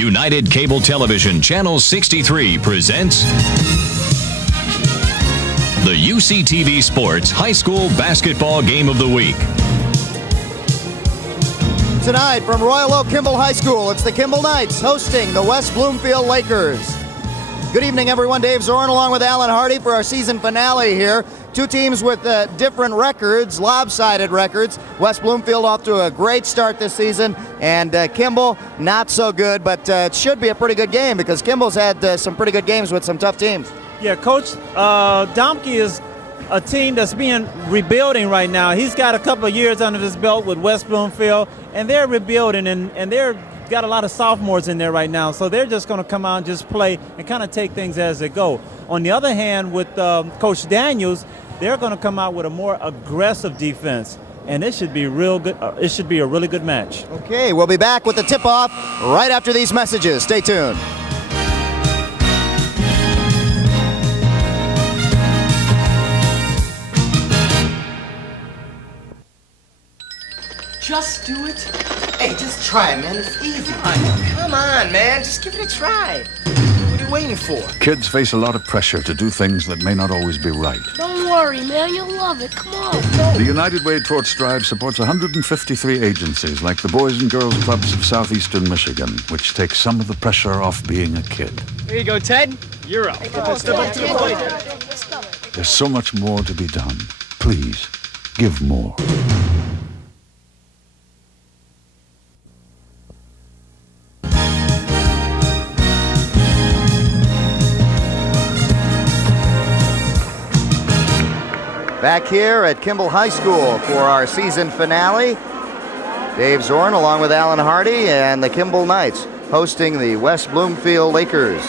United Cable Television Channel 63 presents the UCTV Sports High School Basketball Game of the Week. Tonight from Royal Oak Kimball High School, it's the Kimball Knights hosting the West Bloomfield Lakers. Good evening, everyone. Dave Zorn along with Alan Hardy for our season finale here. Two teams with different records, lopsided records. West Bloomfield off to a great start this season, and Kimball not so good, but it should be a pretty good game because Kimball's had some pretty good games with some tough teams. Yeah, Coach Domke is a team that's being rebuilding right now. He's got a couple of years under his belt with West Bloomfield, and they're rebuilding, and they're got a lot of sophomores in there right now, so they're just going to come out and just play and kind of take things as they go. On the other hand, with Coach Daniels, they're going to come out with a more aggressive defense, and it should be real good. It should be a really good match. Okay, we'll be back with the tip-off right after these messages. Stay tuned. Just do it. Hey, just try it, man. It's easy. Come on, man. Just give it a try. What are you waiting for? Kids face a lot of pressure to do things that may not always be right. Don't worry, man. You'll love it. Come on. The United Way Towards Strive supports 153 agencies like the Boys and Girls Clubs of Southeastern Michigan, which takes some of the pressure off being a kid. Here you go, Ted. You're up. Step up to the plate. There's so much more to be done. Please, give more. Back here at Kimball High School for our season finale. Dave Zorn along with Alan Hardy and the Kimball Knights hosting the West Bloomfield Lakers.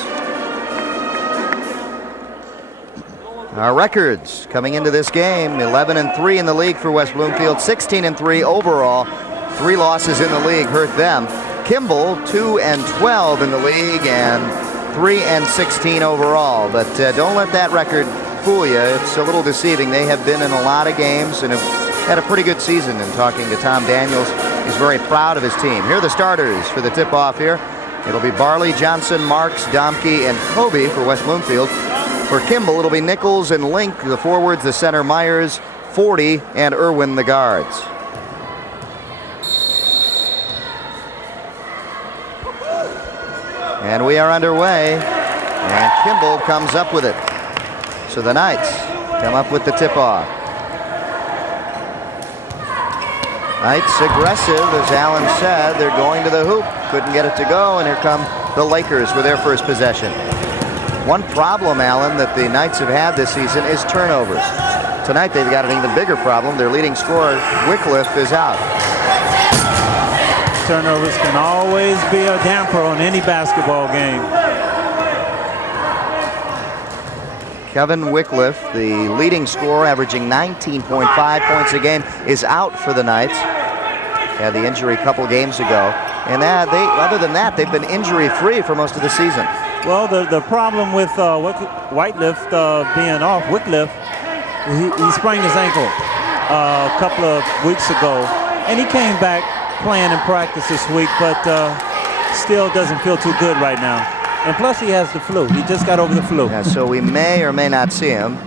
Our records coming into this game: 11-3 in the league for West Bloomfield, 16-3 overall. 3 losses in the league hurt them. Kimball 2-12 in the league and 3-16 overall. But don't let that record fool you. It's a little deceiving. They have been in a lot of games and have had a pretty good season. And talking to Tom Daniels, he's very proud of his team. Here are the starters for the tip-off here. It'll be Barley, Johnson, Marks, Domke, and Kobe for West Bloomfield. For Kimball, it'll be Nichols and Link, the forwards, the center Myers, 40, and Irwin, the guards. And we are underway, and Kimball comes up with it. So the Knights come up with the tip-off. Knights aggressive, as Alan said. They're going to the hoop. Couldn't get it to go, and here come the Lakers for their first possession. One problem, Alan, that the Knights have had this season is turnovers. Tonight they've got an even bigger problem. Their leading scorer, Wycliffe, is out. Turnovers can always be a damper on any basketball game. Kevin Wycliffe, the leading scorer, averaging 19.5 points a game, is out for the Knights. Had the injury a couple games ago. And other than that, they've been injury-free for most of the season. Well, the problem with Wycliffe being off, Wycliffe, he sprained his ankle a couple of weeks ago. And he came back playing in practice this week, but still doesn't feel too good right now. And plus, he has the flu. He just got over the flu. Yeah, so we may or may not see him.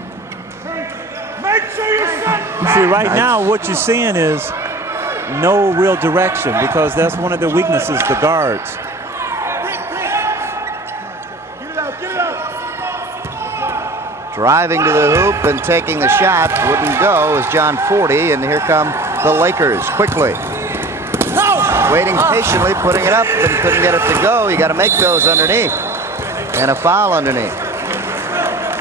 See, right now, what you're seeing is no real direction because that's one of the weaknesses, the guards. Driving to the hoop and taking the shot. Wouldn't go is John 40, and here come the Lakers quickly. Waiting patiently, putting it up, and couldn't get it to go. You got to make those underneath. And a foul underneath.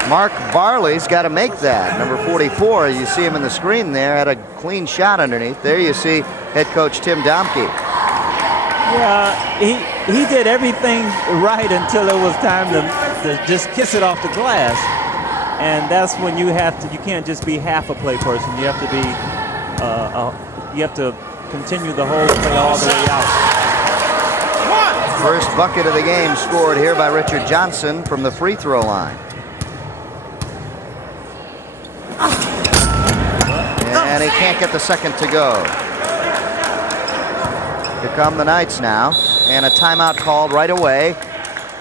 Mark Barley's got to make that. Number 44, you see him in the screen there, had a clean shot underneath. There you see head coach Tim Domke. Yeah, he did everything right until it was time to just kiss it off the glass. And that's when you can't just be half a play person. You have to be, you have to continue the whole play all the way out. First bucket of the game scored here by Richard Johnson from the free throw line. And he can't get the second to go. Here come the Knights now. and a timeout called right away.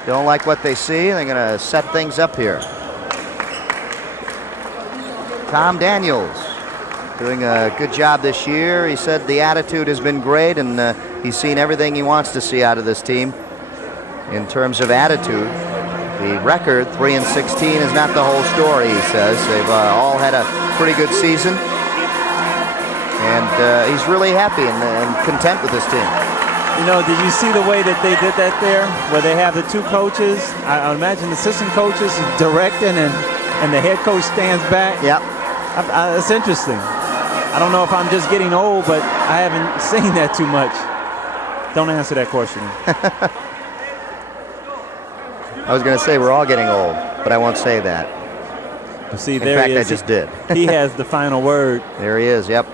Don't like what they see. They're going to set things up here. Tom Daniels doing a good job this year. He said the attitude has been great, and he's seen everything he wants to see out of this team in terms of attitude. The record, 3-16, is not the whole story, he says. They've all had a pretty good season, and he's really happy and content with his team. You know, did you see the way that they did that there, where they have the two coaches? I imagine the assistant coaches directing, and the head coach stands back. Yep. It's interesting. I don't know if I'm just getting old, but I haven't seen that too much. Don't answer that question. I was going to say we're all getting old, but I won't say that. See, In there fact, he is. I just did. He has the final word. There he is, yep.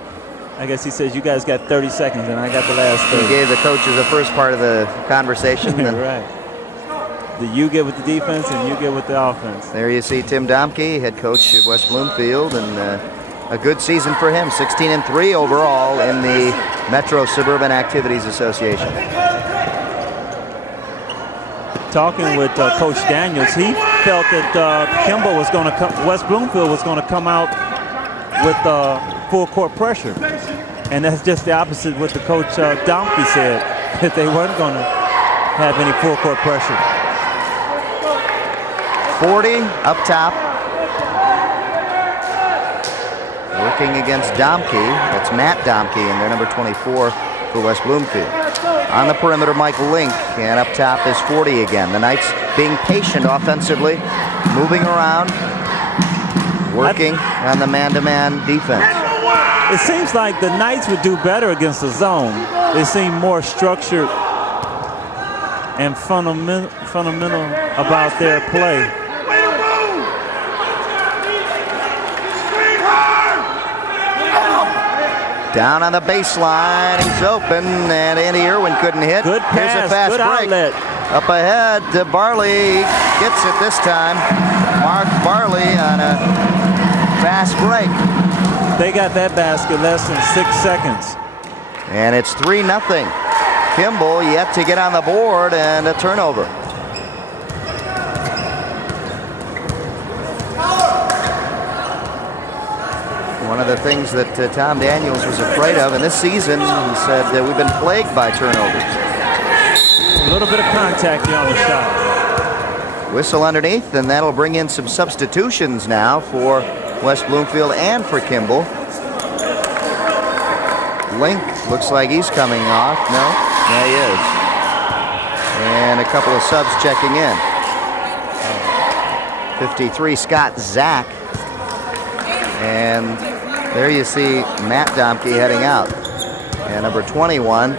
I guess he says, you guys got 30 seconds, and I got the last 30. He gave the coaches the first part of the conversation. Right. You get with the defense, and you get with the offense. There you see Tim Domke, head coach at West Bloomfield, and a good season for him. 16-3 overall in the Metro Suburban Activities Association. Talking with Coach Daniels, he felt that Kimball was going to come, West Bloomfield was going to come out with full court pressure. And that's just the opposite of what the coach Domke said, that they weren't going to have any full court pressure. 40 up top. Working against Domke. That's Matt Domke, and they're number 24 for West Bloomfield. On the perimeter, Mike Link, and up top is 40 again. The Knights being patient offensively, moving around, working on the man-to-man defense. It seems like the Knights would do better against the zone. They seem more structured and fundamental about their play. Down on the baseline, he's open, and Andy Irwin couldn't hit. Good pass, here's a fast good break. outlet. Up ahead to Barley, gets it this time. Mark Barley on a fast break. They got that basket less than 6 seconds. And it's 3-0. Kimball yet to get on the board, and a turnover. One of the things that Tom Daniels was afraid of, and this season he said we've been plagued by turnovers. A little bit of contact here on the shot. Whistle underneath, and that'll bring in some substitutions now for West Bloomfield and for Kimball. Link looks like he's coming off. No? Yeah, he is. And a couple of subs checking in. 53, Scott Zach. And there you see Matt Domke heading out. And number 21,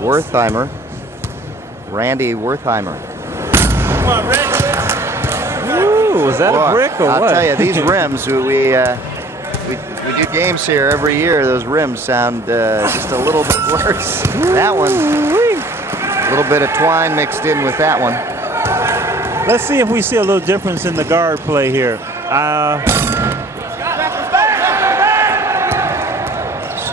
Wertheimer. Randy Wertheimer. Ooh, was that a brick or I'll what? tell you, these rims, we do games here every year. Those rims sound just a little bit worse. That one, a little bit of twine mixed in with that one. Let's see if we see a little difference in the guard play here.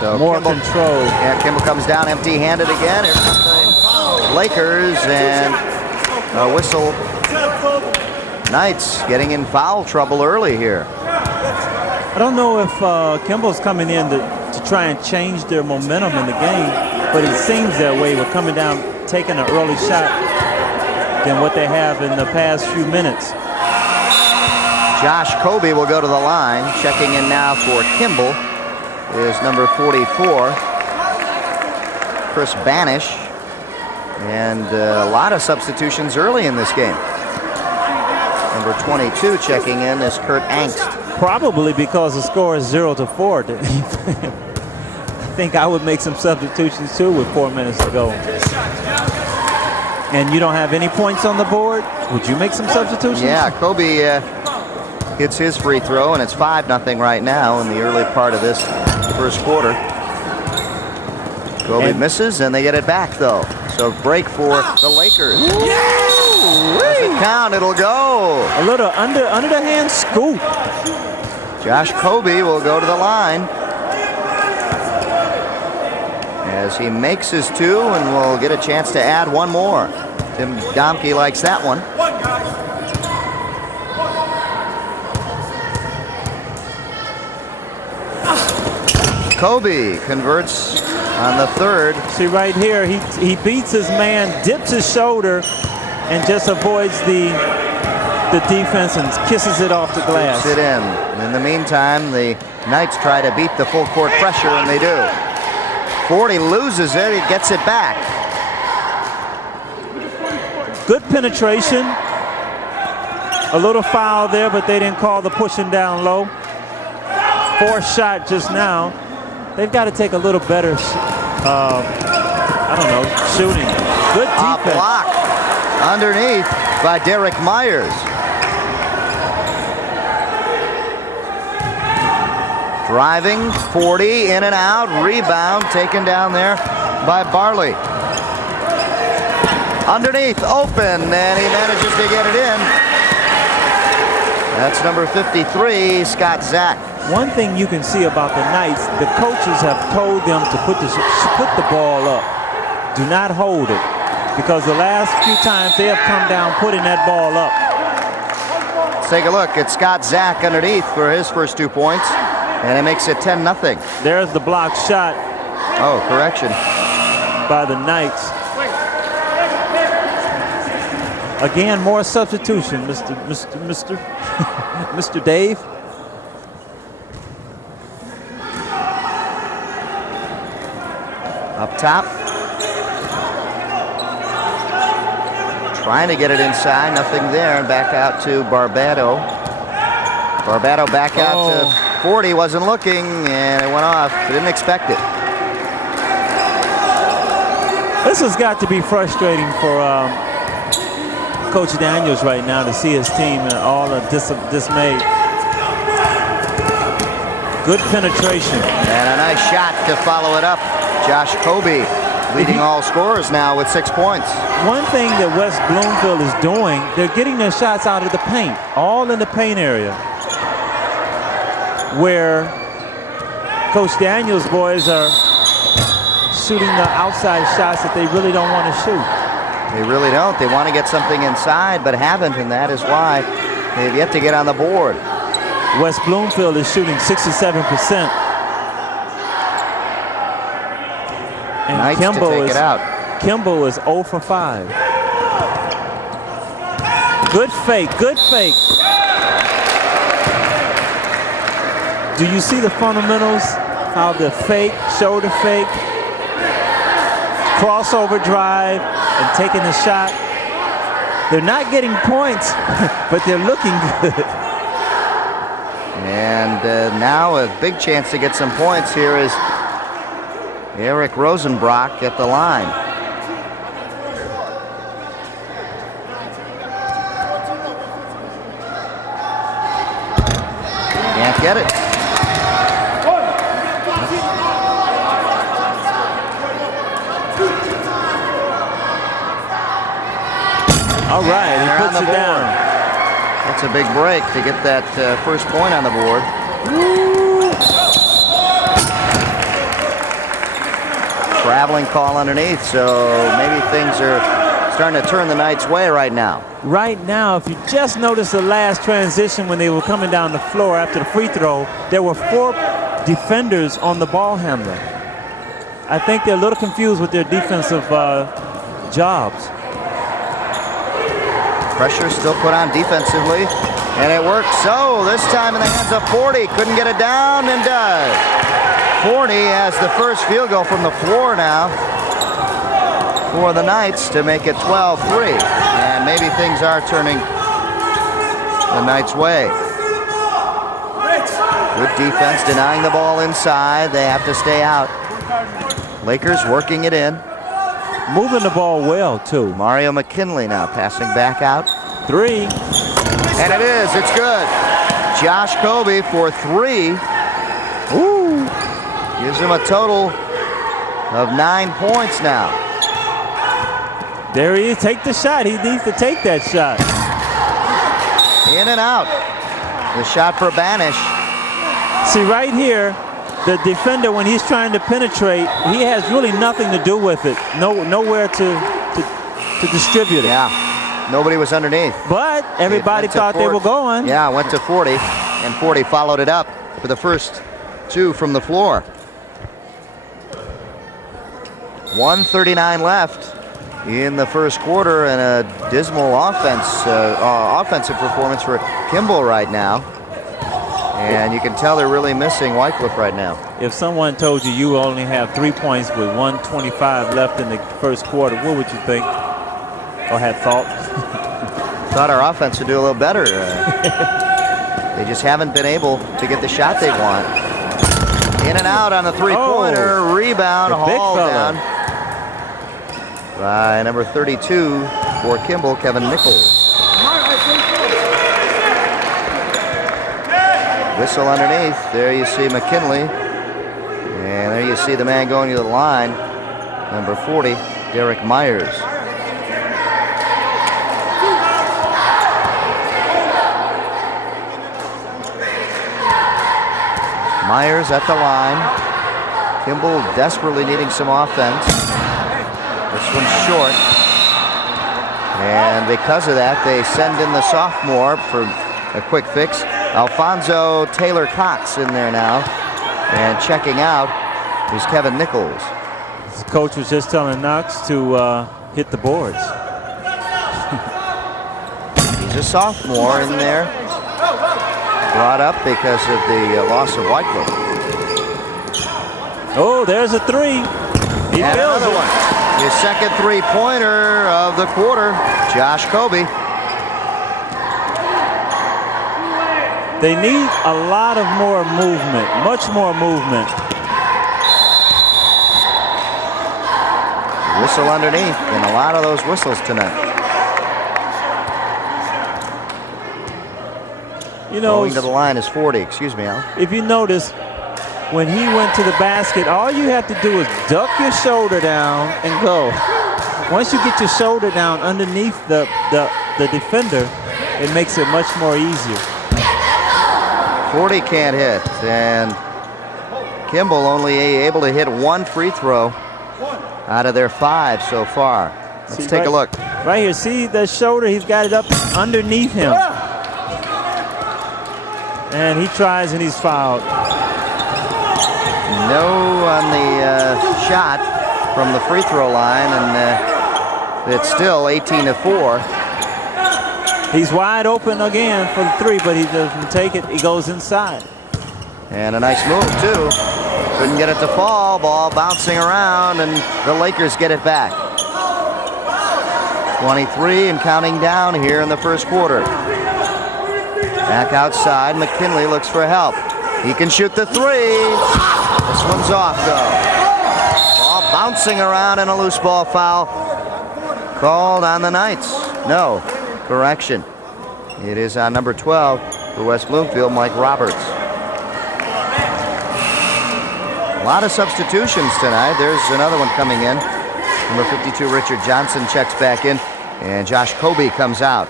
So more Kimball, control. Yeah, Kimball comes down empty-handed again. Here comes the Lakers, and a whistle. Knights getting in foul trouble early here. I don't know if Kimball's coming in to try and change their momentum in the game, but it seems that way. We're coming down, taking an early shot than what they have in the past few minutes. Josh Kobe will go to the line. Checking in now for Kimball is number 44, Chris Banish. And a lot of substitutions early in this game. Number 22 checking in is Kurt Angst. Probably because the score is 0-4. I think I would make some substitutions too with 4 minutes to go. And you don't have any points on the board? Would you make some substitutions? Yeah, Kobe hits his free throw, and it's 5-0 right now in the early part of this first quarter. Kobe misses, and they get it back, though. So break for the Lakers. Doesn't count, it'll go. A little under the hand scoop. Josh Kobe will go to the line. as he makes his 2 and will get a chance to add one more. Tim Domke likes that one. Kobe converts on the 3rd. See right here, he beats his man, dips his shoulder, and just avoids the defense and kisses it off the glass. Puts it in. In the meantime, the Knights try to beat the full court pressure, and they do. 40 loses it, he gets it back. Good penetration. A little foul there, but they didn't call the pushing down low. 4th shot just now. They've got to take a little better, I don't know, shooting. Good defense. A block underneath by Derek Myers. Driving, 40, in and out, rebound, taken down there by Barley. Underneath, open, and he manages to get it in. That's number 53, Scott Zach. One thing you can see about the Knights, the coaches have told them to put the ball up. Do not hold it, because the last few times they have come down putting that ball up. Let's take a look at Scott Zach underneath for his first 2 points, and it makes it 10-0. There's the block shot. Oh, correction. By the Knights. Again, more substitution, Mr. Dave. Up top. Trying to get it inside, nothing there, and back out to Barbado. Barbado back out to 40, wasn't looking, and it went off. Didn't expect it. This has got to be frustrating for Coach Daniels right now to see his team all dismayed. Good penetration. And a nice shot to follow it up. Josh Kobe leading all scorers now with 6 points. One thing that West Bloomfield is doing, they're getting their shots out of the paint, all in the paint area, where Coach Daniels' boys are shooting the outside shots that they really don't want to shoot. They really don't. They want to get something inside, but haven't, and that is why they've yet to get on the board. West Bloomfield is shooting 67%. And Knights Kimball to take it out. Kimball is 0 for 5. Good fake, good fake. Do you see the fundamentals? How the fake, shoulder fake, crossover drive, and taking the shot. They're not getting points, but they're looking good. And now a big chance to get some points here is Eric Rosenbrock at the line. Can't get it. All right, he puts it down. That's a big break to get that first point on the board. Traveling call underneath, so maybe things are starting to turn the Knights' way right now. Right now, if you just notice the last transition when they were coming down the floor after the free throw, there were 4 defenders on the ball handler. I think they're a little confused with their defensive jobs. Pressure still put on defensively, and it works. So this time in the hands of 40, couldn't get it down and does. 40 has the first field goal from the floor now for the Knights to make it 12-3. And maybe things are turning the Knights' way. Good defense, denying the ball inside. They have to stay out. Lakers working it in. Moving the ball well, too. Mario McKinley now passing back out. 3. And it is. It's good. Josh Kobe for 3. Ooh. Gives him a total of 9 points now. There he is. Take the shot. He needs to take that shot. In and out. The shot for Banish. See, right here, the defender, when he's trying to penetrate, he has really nothing to do with it. Nowhere to distribute it. Yeah, nobody was underneath. But everybody thought they were going. Yeah, went to 40, and 40 followed it up for the first two from the floor. 1:39 left in the first quarter, and a dismal offensive performance for Kimball right now. And you can tell they're really missing Wycliffe right now. If someone told you you only have 3 points with 1:25 left in the first quarter, what would you think? Or have thought? Thought our offense would do a little better. They just haven't been able to get the shot they want. In and out on the three-pointer. Rebound hauled down by number 32 for Kimball, Kevin Nichols. Whistle underneath. There you see McKinley. And there you see the man going to the line. Number 40, Derek Myers. Myers at the line. Kimball desperately needing some offense. This one's short. And because of that, they send in the sophomore for a quick fix. Alfonso Taylor Cox in there now. And checking out is Kevin Nichols. His coach was just telling Knox to hit the boards. He's a sophomore in there. Brought up because of the loss of Wycliffe. Oh, there's a three. He and fills another it. one. His second three-pointer of the quarter, Josh Kobe. They need a lot of more movement, much more movement. Whistle underneath, and a lot of those whistles tonight. You know, going to the line is 40. Excuse me, Al. If you notice, when he went to the basket, all you have to do is duck your shoulder down and go. Once you get your shoulder down underneath the defender, it makes it much more easier. 40 can't hit, and Kimball only able to hit one free throw out of their 5 so far. Let's take a look. Right here, see the shoulder? He's got it up underneath him. And he tries and he's fouled. No on the shot from the free throw line, and it's still 18-4. He's wide open again for the three, but he doesn't take it. He goes inside. And a nice move, too. Couldn't get it to fall. Ball bouncing around, and the Lakers get it back. 23 and counting down here in the first quarter. Back outside, McKinley looks for help. He can shoot the three. This one's off, though. Ball bouncing around, and a loose ball foul called on the Knights. No. Correction. It is on number 12 for West Bloomfield, Mike Roberts. A lot of substitutions tonight. There's another one coming in. Number 52, Richard Johnson, checks back in, and Josh Kobe comes out.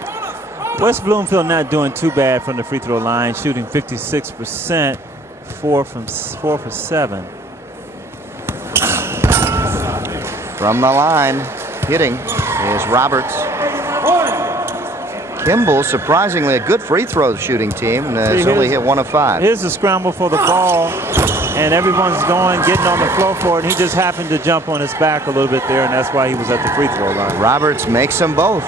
West Bloomfield not doing too bad from the free throw line, shooting 56%, 4 for 7. From the line, hitting is Roberts. Kimball, surprisingly a good free throw shooting team, has only hit 1 of 5. Here's a scramble for the ball, and everyone's getting on the floor for it, and he just happened to jump on his back a little bit there, and that's why he was at the free throw line. Roberts makes them both.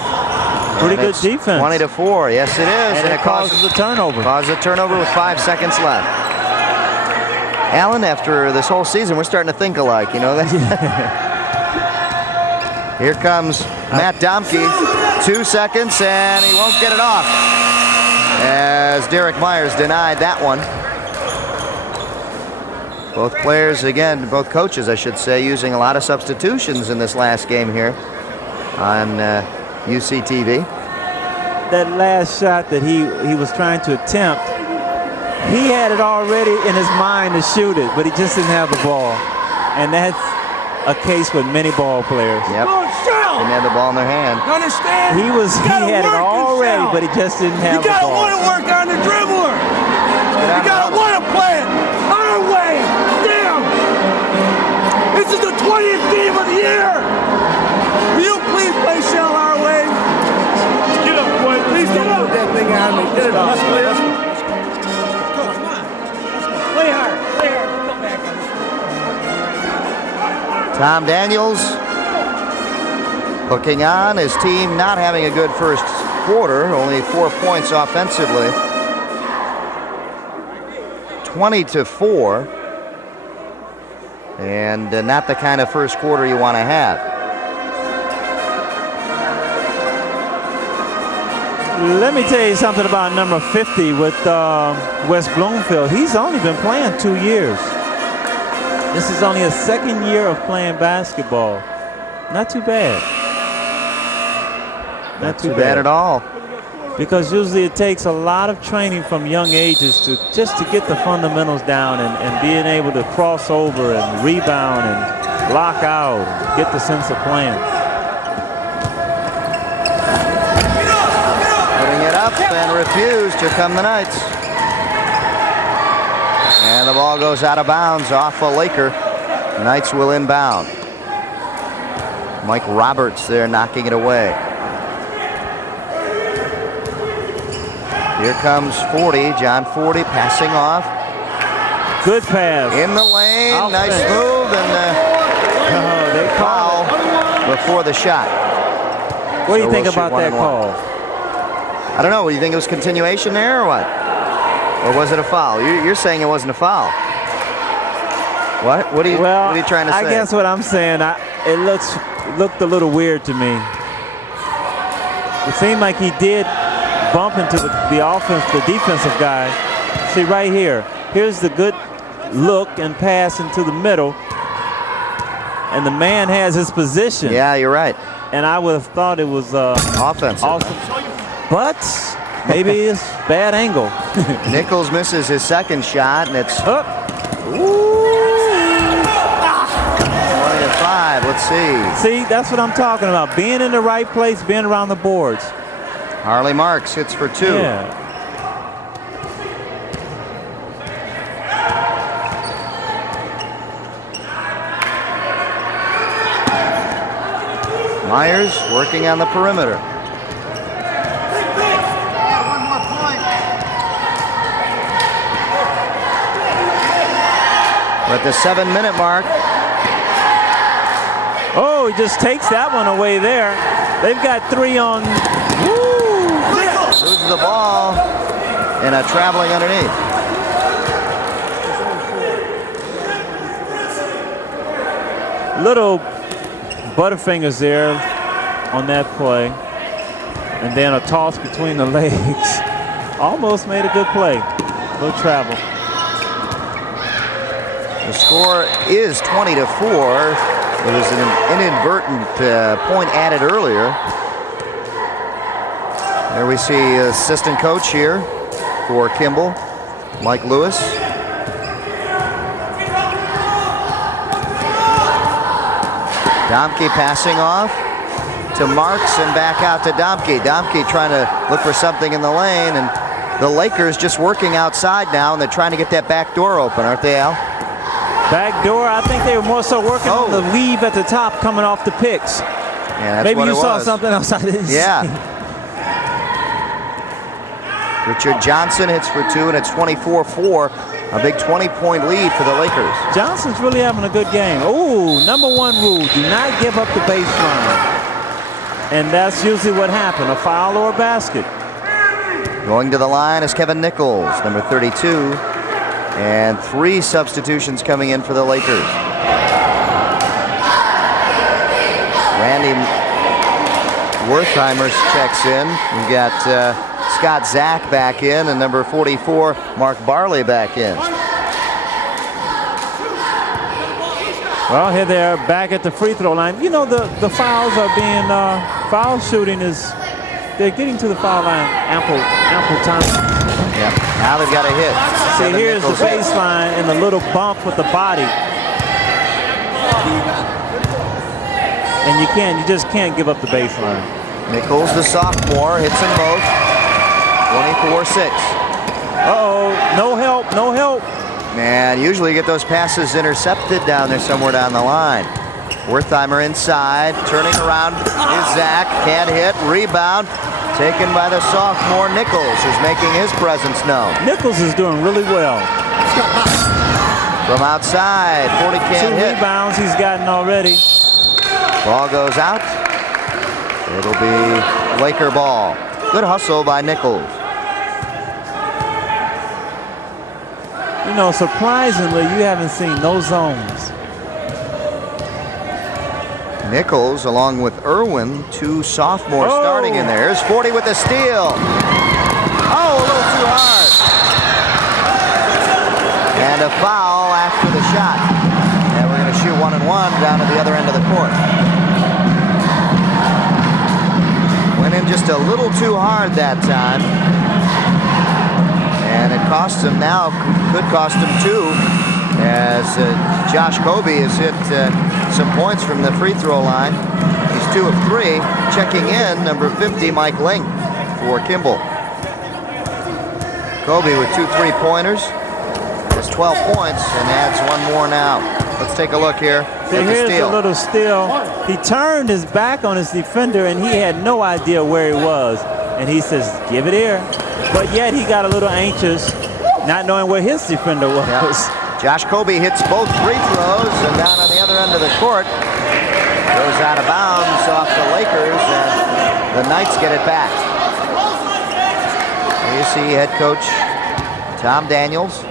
Pretty good defense. 20-4, yes it is. And it causes a turnover. Causes a turnover with 5 seconds left. Alan, after this whole season, we're starting to think alike, you know that? Here comes Matt Domke. 2 seconds, and he won't get it off, as Derek Myers denied that one. Both players, again, both coaches, I should say, using a lot of substitutions in this last game here on UCTV. That last shot that he was trying to attempt, he had it already in his mind to shoot it, but he just didn't have the ball. And that's a case with many ball players. Yep. Didn't have the ball in their hand. You understand? He had it already, but he just didn't have the ball. You gotta want to work on the dribbler. You gotta want to play it our way. is the 20th game of the year. Will you please play Shell our way? Get up, boy. Please don't put that thing on me. Get it up. Let's go. Let's go. Come on. Play hard. Play hard. Come back. Tom Daniels hooking on. His team not having a good first quarter. Only 4 points offensively. 20-4. And not the kind of first quarter you want to have. Let me tell you something about number 50 with West Bloomfield. He's only been playing 2 years. This is only his second year of playing basketball. Not too bad. Not too bad at all. Because usually it takes a lot of training from young ages to get the fundamentals down and being able to cross over and rebound and lock out and get the sense of playing. Putting it up and refused. Here come the Knights. And the ball goes out of bounds off a Laker. Knights will inbound. Mike Roberts there knocking it away. Here comes 40, John 40 passing off. Good pass. In the lane, nice move, and they foul before the shot. What do you think about that call? I don't know, do you think it was continuation there or what? Or was it a foul? You're saying it wasn't a foul. What? What are you trying to say? I guess what I'm saying, it looked a little weird to me. It seemed like he did bump into the defensive guy. See right here. Here's the good look and pass into the middle. And the man has his position. Yeah, you're right. And I would have thought it was offensive. Awesome. But maybe it's bad angle. Nichols misses his second shot, and it's up. 20-5. Let's see. See, that's what I'm talking about. Being in the right place, being around the boards. Harley Marks hits for 2. Yeah. Myers working on the perimeter. We're at the 7-minute mark. Oh, he just takes that one away there. They've got 3 on. Loses the ball and a traveling underneath. Little butterfingers there on that play. And then a toss between the legs. Almost made a good play. Little travel. The score is 20-4. It was an inadvertent point added earlier. There we see assistant coach here for Kimball, Mike Lewis. Domke passing off to Marks and back out to Domke. Domke trying to look for something in the lane, and the Lakers just working outside now, and they're trying to get that back door open, aren't they, Al? Back door, I think they were more so working on the weave at the top coming off the picks. Yeah, that's maybe what you it saw was. something else I didn't see. Richard Johnson hits for 2, and it's 24-4. A big 20-point lead for the Lakers. Johnson's really having a good game. Oh, number 1 rule, do not give up the baseline. And that's usually what happened, a foul or a basket. Going to the line is Kevin Nichols, number 32. And 3 substitutions coming in for the Lakers. Randy Wertheimer checks in. We've got Scott Zach back in, and number 44, Mark Barley back in. Well, here they are back at the free throw line. You know, the fouls are being, foul shooting is, they're getting to the foul line ample time. Yeah, now they've got a hit. See, here's the baseline and the little bump with the body. And you just can't give up the baseline. Nichols, the sophomore, hits them both. 24-6. Uh-oh, no help, no help. And usually you get those passes intercepted down there somewhere down the line. Wertheimer inside, turning around is Zach, can't hit, rebound, taken by the sophomore Nichols, who's making his presence known. Nichols is doing really well. From outside, 40 can't hit. 2 rebounds he's gotten already. Ball goes out. It'll be Laker ball. Good hustle by Nichols. You know, surprisingly, you haven't seen no zones. Nichols, along with Irwin, 2 sophomores starting in there. Here's 40 with the steal. Oh, a little too hard. And a foul after the shot. And we're going to shoot 1-and-1 down at the other end of the court. Went in just a little too hard that time. And it cost him now, could cost him 2. As Josh Kobe has hit some points from the free throw line. He's 2 of 3. Checking in, number 50, Mike Link for Kimball. Kobe with 2 3-pointers. Has 12 points and adds 1 more now. Let's take a look here. So here's a little steal. He turned his back on his defender and he had no idea where he was. And he says, give it here. But yet he got a little anxious, not knowing where his defender was. Yep. Josh Kobe hits both free throws, and down on the other end of the court, goes out of bounds off the Lakers, and the Knights get it back. Here you see head coach Tom Daniels.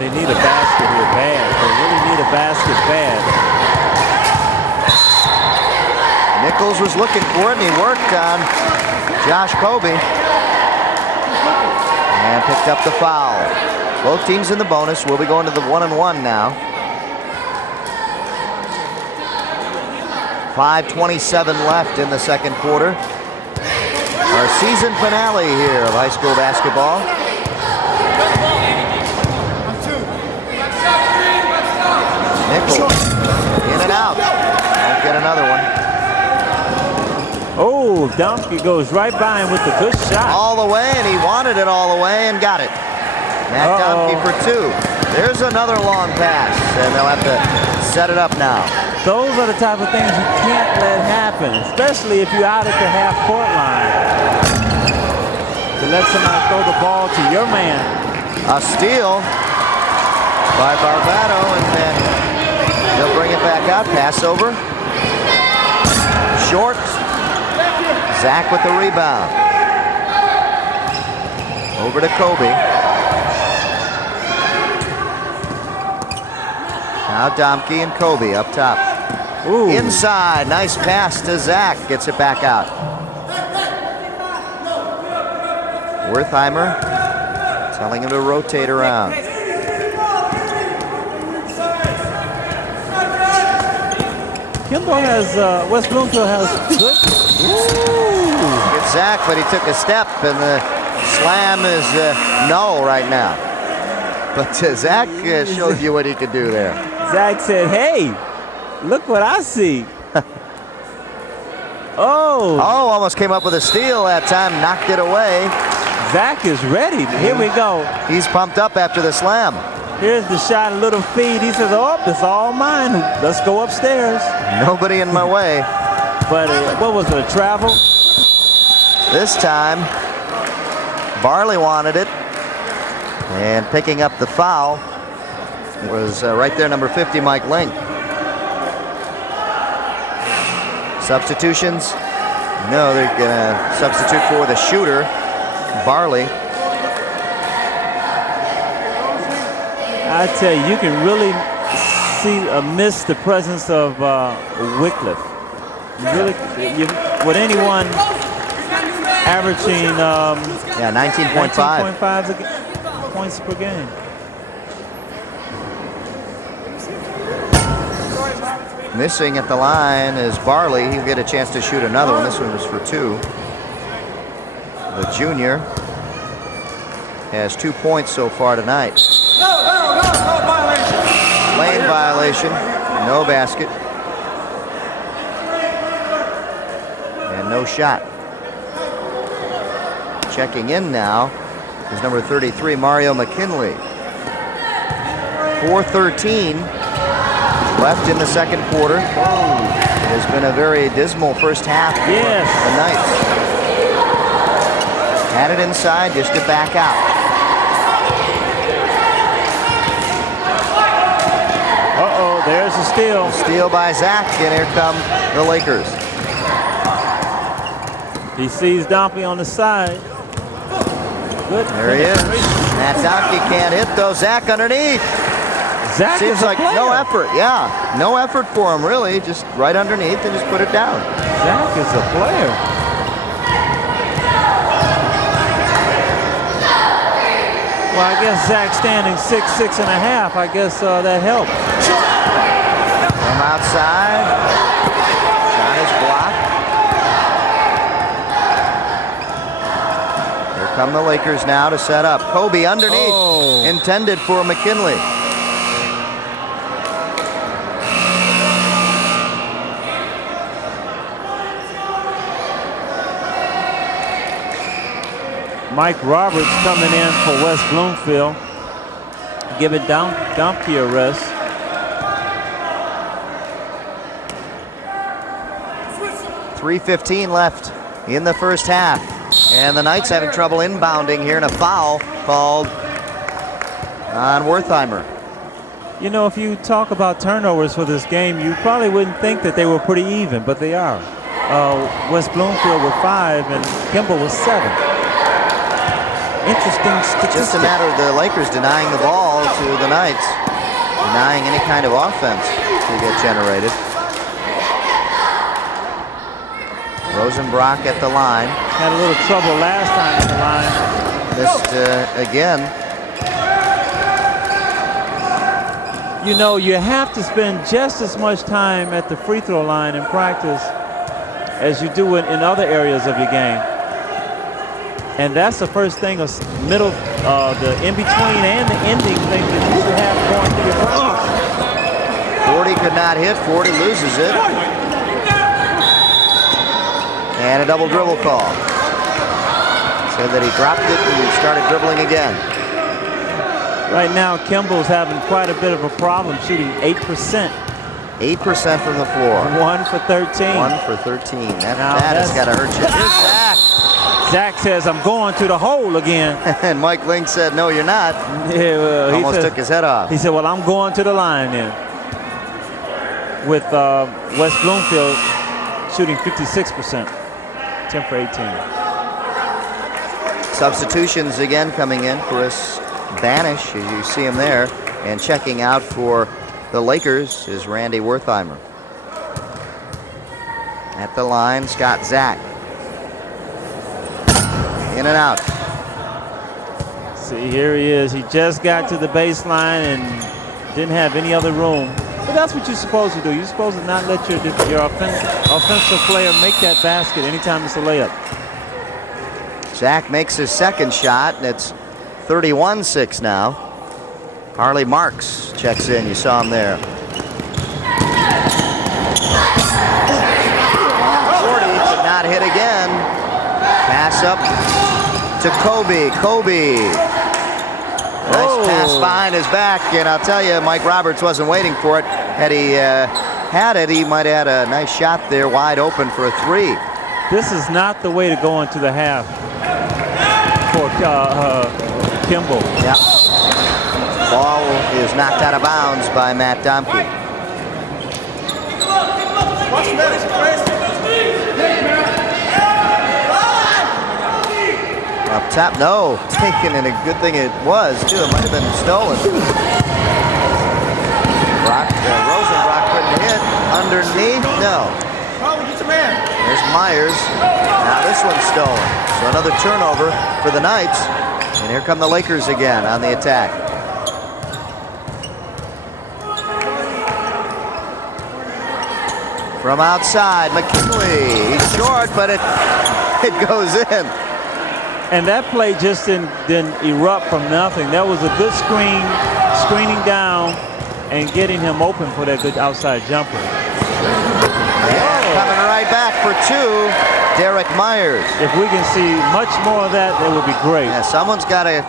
They need a basket here bad. They really need a basket bad. Nichols was looking for it, and he worked on Josh Kobe, and picked up the foul. Both teams in the bonus. We'll be going to the 1-and-1 now. 5:27 left in the second quarter. Our season finale here of high school basketball. Nichols in and out. Won't get another one. Oh, Dumpke goes right by him with the good shot. All the way, and he wanted it all the way and got it. Matt Dumpke for 2. There's another long pass, and they'll have to set it up now. Those are the type of things you can't let happen, especially if you're out at the half-court line. To let somebody throw the ball to your man. A steal by Barbado, and then they'll bring it back out. Pass over. Short. Zach with the rebound. Over to Kobe. Now Dumpke and Kobe up top. Ooh. Inside, nice pass to Zach. Gets it back out. Wertheimer telling him to rotate around. Kimball has, West Bloomfield has good. Ooh. It's Zach, but he took a step, and the slam is null right now. But Zach showed you what he could do there. Zach said, hey, look what I see. Oh, almost came up with a steal that time, knocked it away. Zach is ready. Here we go. He's pumped up after the slam. Here's the shot, a little feed. He says, oh, it's all mine. Let's go upstairs. Nobody in my way. But what was it, a travel? This time, Barley wanted it. And picking up the foul was right there, number 50, Mike Link. Substitutions? No, they're going to substitute for the shooter, Barley. I tell you, you can really miss the presence of Wycliffe. With anyone averaging 19.5 points per game. Missing at the line is Barley. He'll get a chance to shoot another one. This one was for 2. The junior has 2 points so far tonight. No violation. Lane violation. No basket. And no shot. Checking in now is number 33, Mario McKinley 4:13 left in the second quarter. It has been a very dismal first half for the Knights. Had it inside, just to back out. Uh-oh, there's a steal. Steal by Zach, and here come the Lakers. He sees Domke on the side. Good. There he is. Matt Domke can't hit though. Zach underneath. Zach Seems is a like player. no effort. Yeah, no effort for him really. Just right underneath and just put it down. Zach is a player. Well, I guess Zach standing 6'6.5". I guess that helped. From outside. Shot is blocked. Here come the Lakers now to set up. Kobe underneath. Intended for McKinley. Mike Roberts coming in for West Bloomfield. Giving Domke a rest. .3:15 left in the first half. And the Knights having trouble inbounding here, and a foul called on Wertheimer. You know, if you talk about turnovers for this game, you probably wouldn't think that they were pretty even, but they are. West Bloomfield with 5 and Kimball with 7. Interesting statistic. Just a matter of the Lakers denying the ball to the Knights, denying any kind of offense to get generated. Rosenbrock at the line. Had a little trouble last time at the line. Missed again. You know, you have to spend just as much time at the free throw line in practice as you do in other areas of your game. And that's the first thing, the in-between and the ending thing that you should have going through your practice. 40 could not hit. 40 loses it. And a double dribble call. Said that he dropped it and started dribbling again. Right now, Kimball's having quite a bit of a problem, shooting 8%. 8% from the floor. 1 for 13. 1 for 13. That has got to hurt you. Here's Zach. Zach says, I'm going to the hole again. And Mike Link said, no, you're not. Yeah, well, Almost took his head off. He said, well, I'm going to the line then. With West Bloomfield shooting 56%. 10 for 18. Substitutions again coming in. Chris Banish, as you see him there. And checking out for the Lakers is Randy Wertheimer. At the line, Scott Zach. In and out. See, here he is. He just got to the baseline and didn't have any other room. But that's what you're supposed to do. You're supposed to not let your offensive player make that basket anytime it's a layup. Zach makes his second shot, and it's 31-6 now. Harley Marks checks in. You saw him there. 40 could not hit again. Pass up to Kobe. Kobe. Nice pass behind his back, and I'll tell you, Mike Roberts wasn't waiting for it. Had he had it, he might have had a nice shot there, wide open for a 3. This is not the way to go into the half for Kimball. Yeah. Ball is knocked out of bounds by Matt Domke. Up top, no. Taken, and a good thing it was, too. It might have been stolen. Rosenbrock couldn't hit. Underneath, no. There's Myers. Now this one's stolen. So another turnover for the Knights. And here come the Lakers again on the attack. From outside, McKinley. He's short, but it goes in. And that play just didn't erupt from nothing. That was a good screening down and getting him open for that good outside jumper. Yeah, coming right back for 2, Derek Myers. If we can see much more of that, that would be great. Yeah, someone's got to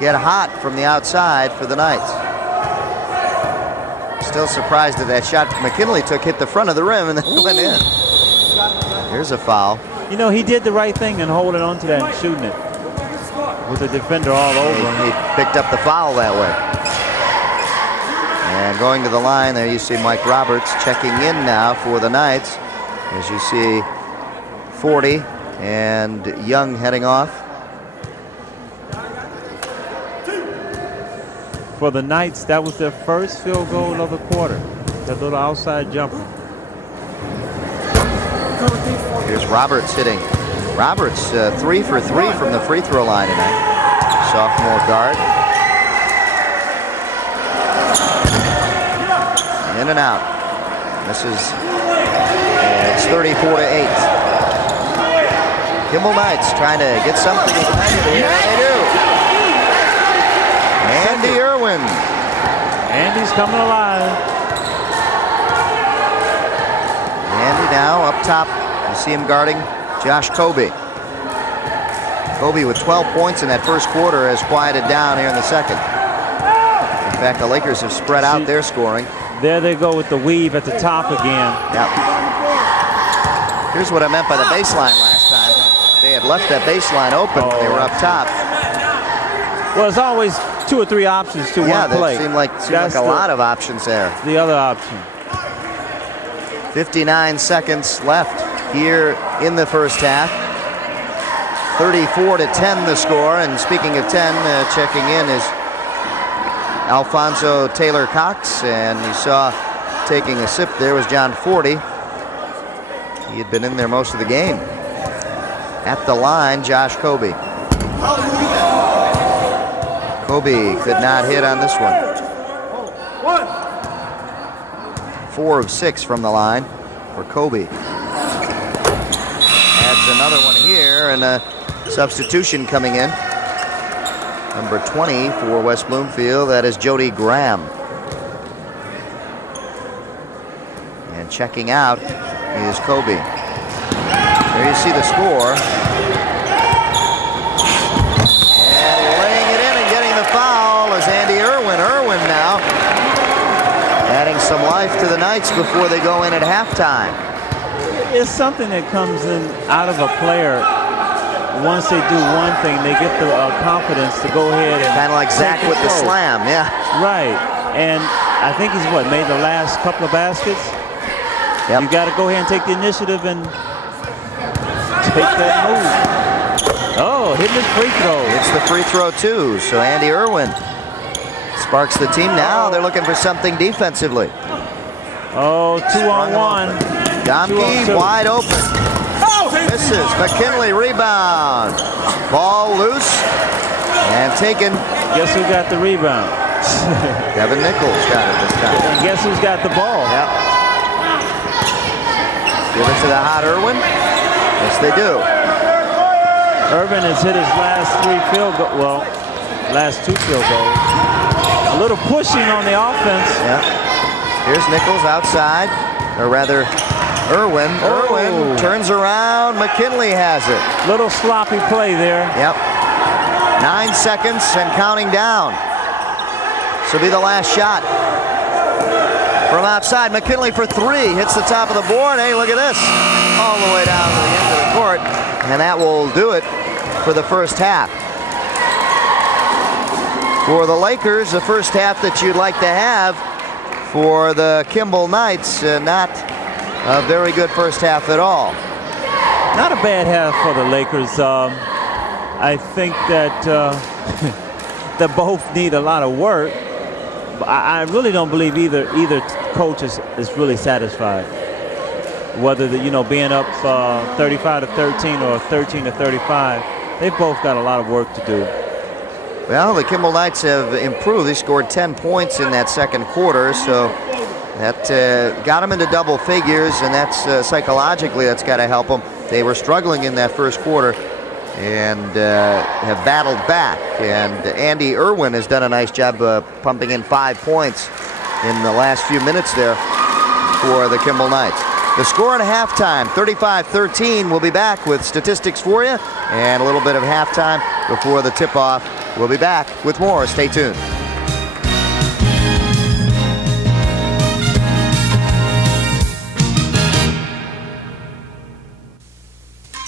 get hot from the outside for the Knights. Still surprised that that shot McKinley took hit the front of the rim and then went in. Here's a foul. You know, he did the right thing in holding on to that and shooting it with the defender all over him. He picked up the foul that way. And going to the line, there you see Mike Roberts checking in now for the Knights. As you see 40 and Young heading off. For the Knights, that was their first field goal of the quarter. That little outside jumper. Here's Roberts hitting. Roberts 3 for 3 from the free throw line tonight. Sophomore guard. In and out. This is it's 34-8. Kimball Knights trying to get something ignited here. They do. Andy Irwin. Andy's coming alive. Andy now up top. You see him guarding Josh Kobe. Kobe with 12 points in that first quarter has quieted down here in the second. In fact, the Lakers have spread out their scoring. There they go with the weave at the top again. Yep. Here's what I meant by the baseline last time. They had left that baseline open when they were up top. Well, there's always 2 or 3 options to one play. Yeah, seemed like a lot of options there. The other option. 59 seconds left here in the first half. 34-10 the score. And speaking of 10, checking in is Alfonso Taylor Cox, and you saw taking a sip there was John Forty. He had been in there most of the game. At the line, Josh Kobe. Kobe could not hit on this one. 4 of 6 from the line for Kobe. Adds another one here, and a substitution coming in. Number 20 for West Bloomfield, that is Jody Graham. And checking out is Kobe. There you see the score. And laying it in and getting the foul is Andy Irwin. Irwin now adding some life to the Knights before they go in at halftime. It's something that comes in out of a player. Once they do one thing, they get the confidence to go ahead and kind of like Zach with the slam, yeah. Right, and I think he's made the last couple of baskets. Yep. You got to go ahead and take the initiative and take that move. Oh, hitting his free throw. It's the free throw too. So Andy Irwin sparks the team. Now they're looking for something defensively. Oh, 2-on-1. Domke wide open. Misses. McKinley rebound. Ball loose and taken. Guess who got the rebound? Kevin Nichols got it this time. And guess who's got the ball? Yep. Give it to the hot Irwin. Yes, they do. Irvin has hit his last 3 field goals. Well, last 2 field goals. A little pushing on the offense. Yeah. Here's Nichols outside, or rather, Irwin. Oh. Irwin turns around. McKinley has it. Little sloppy play there. Yep. 9 seconds and counting down. This will be the last shot. From outside, McKinley for 3. Hits the top of the board. Hey, look at this. All the way down to the end of the court. And that will do it for the first half. For the Lakers, the first half that you'd like to have. For the Kimball Knights, not a very good first half at all. Not a bad half for the Lakers. I think that that both need a lot of work. But I really don't believe either coach is really satisfied. Whether being up 35-13 or 13-35, they've both got a lot of work to do. Well, the Kimball Knights have improved. They scored 10 points in that second quarter, so that got them into double figures, and that's psychologically that's got to help them. They were struggling in that first quarter and have battled back. And Andy Irwin has done a nice job pumping in 5 points in the last few minutes there for the Kimball Knights. The score at halftime, 35-13. We'll be back with statistics for you and a little bit of halftime before the tip-off. We'll be back with more. Stay tuned.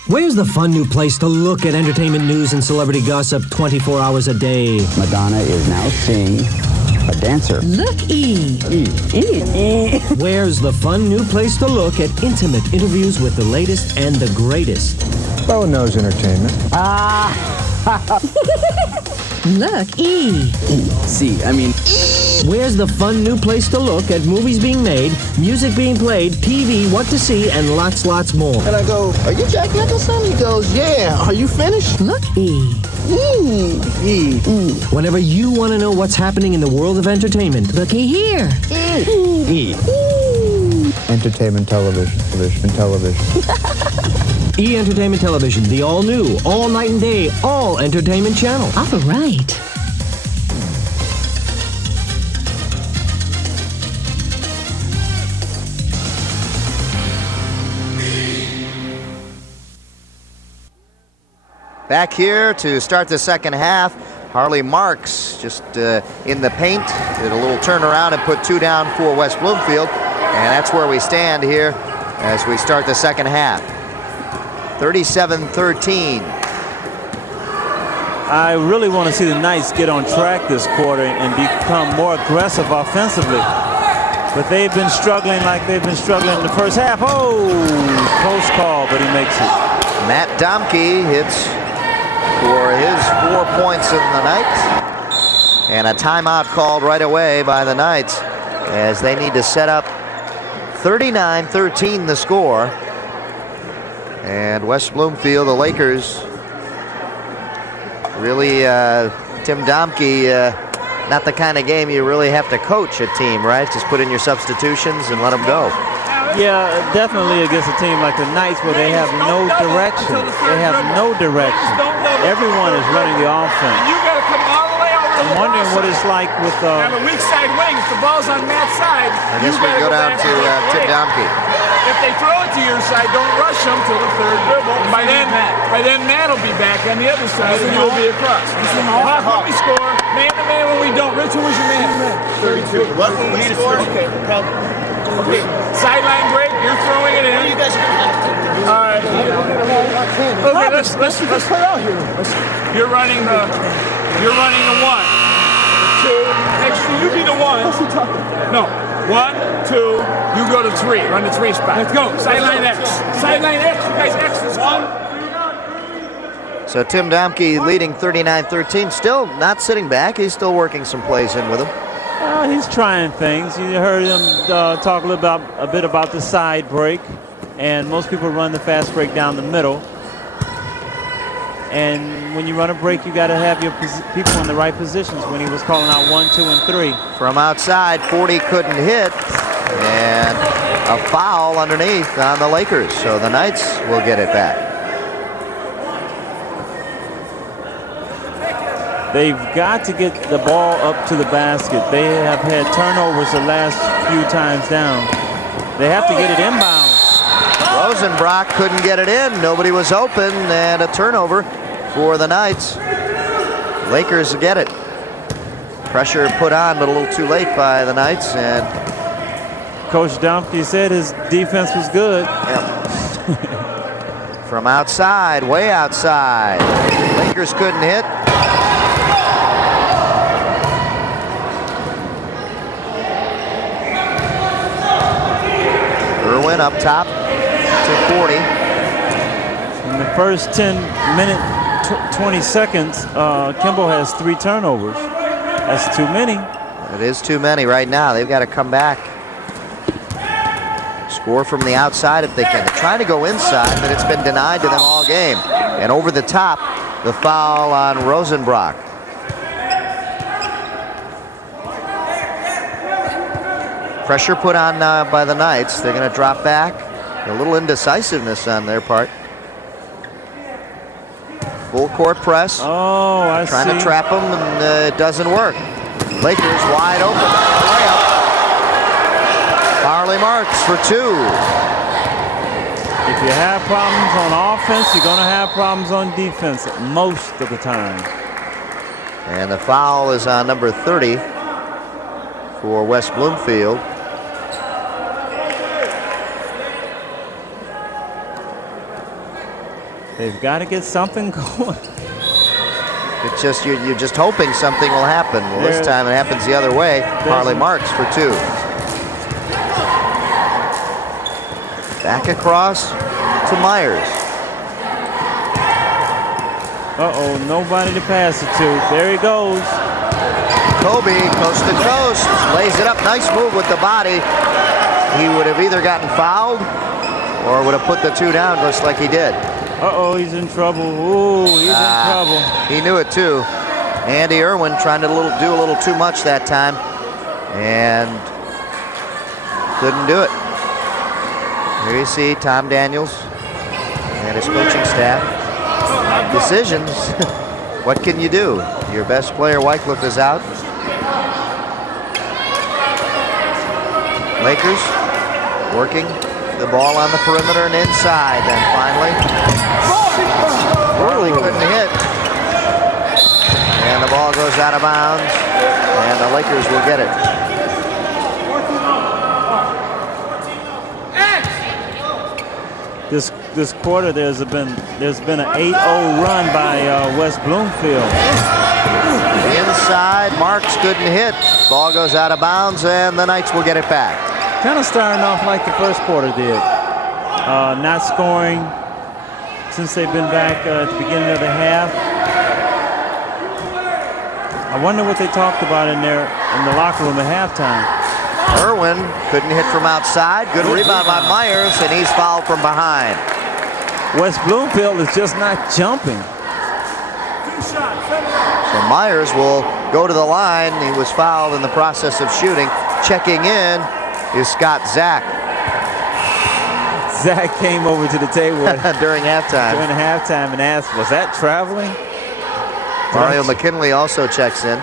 Where's the fun new place to look at entertainment news and celebrity gossip 24 hours a day? Madonna is now seeing a dancer. Look-y. Where's the fun new place to look at intimate interviews with the latest and the greatest? Bow-Nose Entertainment. Look-y. Where's the fun new place to look at movies being made, music being played, TV, what to see, and lots more? And I go, "Are you Jack Nicholson?" He goes, "Yeah. Are you finished?" Look-y. Whenever you want to know what's happening in the world of entertainment, Looky here. Entertainment television. E! Entertainment Television, the all-new, all night and day, all entertainment channel. All right. Back here to start the second half, Harley Marks just in the paint, did a little turnaround and put 2 down for West Bloomfield. And that's where we stand here as we start the second half. 37-13. I really want to see the Knights get on track this quarter and become more aggressive offensively. But they've been struggling like they've been struggling in the first half. Oh, close call, but he makes it. Matt Domke hits for his 4 points in the night. And a timeout called right away by the Knights as they need to set up 39-13 the score. And West Bloomfield, the Lakers, really, Tim Domke, not the kind of game you really have to coach a team, right? Just put in your substitutions and let them go. Yeah, definitely against a team like the Knights where they have no direction. They have no direction. Everyone is running the offense. You got to come all the way over to I'm wondering what it's like with... have a weak side wing. If the ball's on Matt's side, I guess we go down to Tim Domke. If they throw it to your side, don't rush them till the third dribble. By then Matt will be back on the other side, and you'll be across. Hawk, when we score, man-to-man when we don't. Rich, who was your man? 32. What? When we score? Okay. Okay. Sideline break, you're throwing it in. You guys are going to have to take the... All right. Okay, let's put out here. You're running the 1. 2. Actually, you be the 1. No. 1, 2, you go to 3. Run the 3 spot. Let's go. Sideline X. Sideline X. You guys, X is 1. So Tim Domke leading 39-13, still not sitting back. He's still working some plays in with him. He's trying things. You heard him talk a bit about the side break. And most people run the fast break down the middle. And when you run a break, you got to have your people in the right positions when he was calling out 1, 2, and 3. From outside, 40 couldn't hit. And a foul underneath on the Lakers. So the Knights will get it back. They've got to get the ball up to the basket. They have had turnovers the last few times down. They have to get it inbounds. Rosenbrock couldn't get it in. Nobody was open, and a turnover for the Knights. Lakers get it. Pressure put on, but a little too late by the Knights. And Coach Domke said his defense was good. Yep. From outside, way outside. Lakers couldn't hit. Irwin up top to 40. In the first 20 seconds, Kimball has 3 turnovers. That's too many. It is too many right now. They've got to come back. Score from the outside if they can. They're trying to go inside, but it's been denied to them all game. And over the top, the foul on Rosenbrock. Pressure put on by the Knights. They're going to drop back. A little indecisiveness on their part. Full court press. Oh, I see. Trying to trap them, and it doesn't work. Lakers wide open. Layup. Harley Marks for 2. If you have problems on offense, you're going to have problems on defense most of the time. And the foul is on number 30 for West Bloomfield. They've got to get something going. It's just you're just hoping something will happen. Well, this time it happens the other way. Harley Marks for 2. Back across to Myers. Uh-oh, nobody to pass it to. There he goes. Kobe, coast to coast, lays it up. Nice move with the body. He would have either gotten fouled or would have put the 2 down just like he did. Uh-oh, he's in trouble. Ooh, he's in trouble. He knew it too. Andy Irwin trying to do a little too much that time and couldn't do it. Here you see Tom Daniels and his coaching staff. Decisions. What can you do? Your best player, Wycliffe, is out. Lakers working the ball on the perimeter and inside. Then finally, Harley couldn't hit. And the ball goes out of bounds. And the Lakers will get it. This quarter, there's been an 8-0 run by West Bloomfield. Inside, Marks couldn't hit. Ball goes out of bounds, and the Knights will get it back. Kind of starting off like the first quarter did. Not scoring since they've been back at the beginning of the half. I wonder what they talked about in the locker room at halftime. Irwin couldn't hit from outside. Good rebound by Myers, and he's fouled from behind. West Bloomfield is just not jumping. So Myers will go to the line. He was fouled in the process of shooting. Checking in is Scott Zach. Zach came over to the table during halftime. During halftime and asked, "Was that traveling?" Mario McKinley also checks in.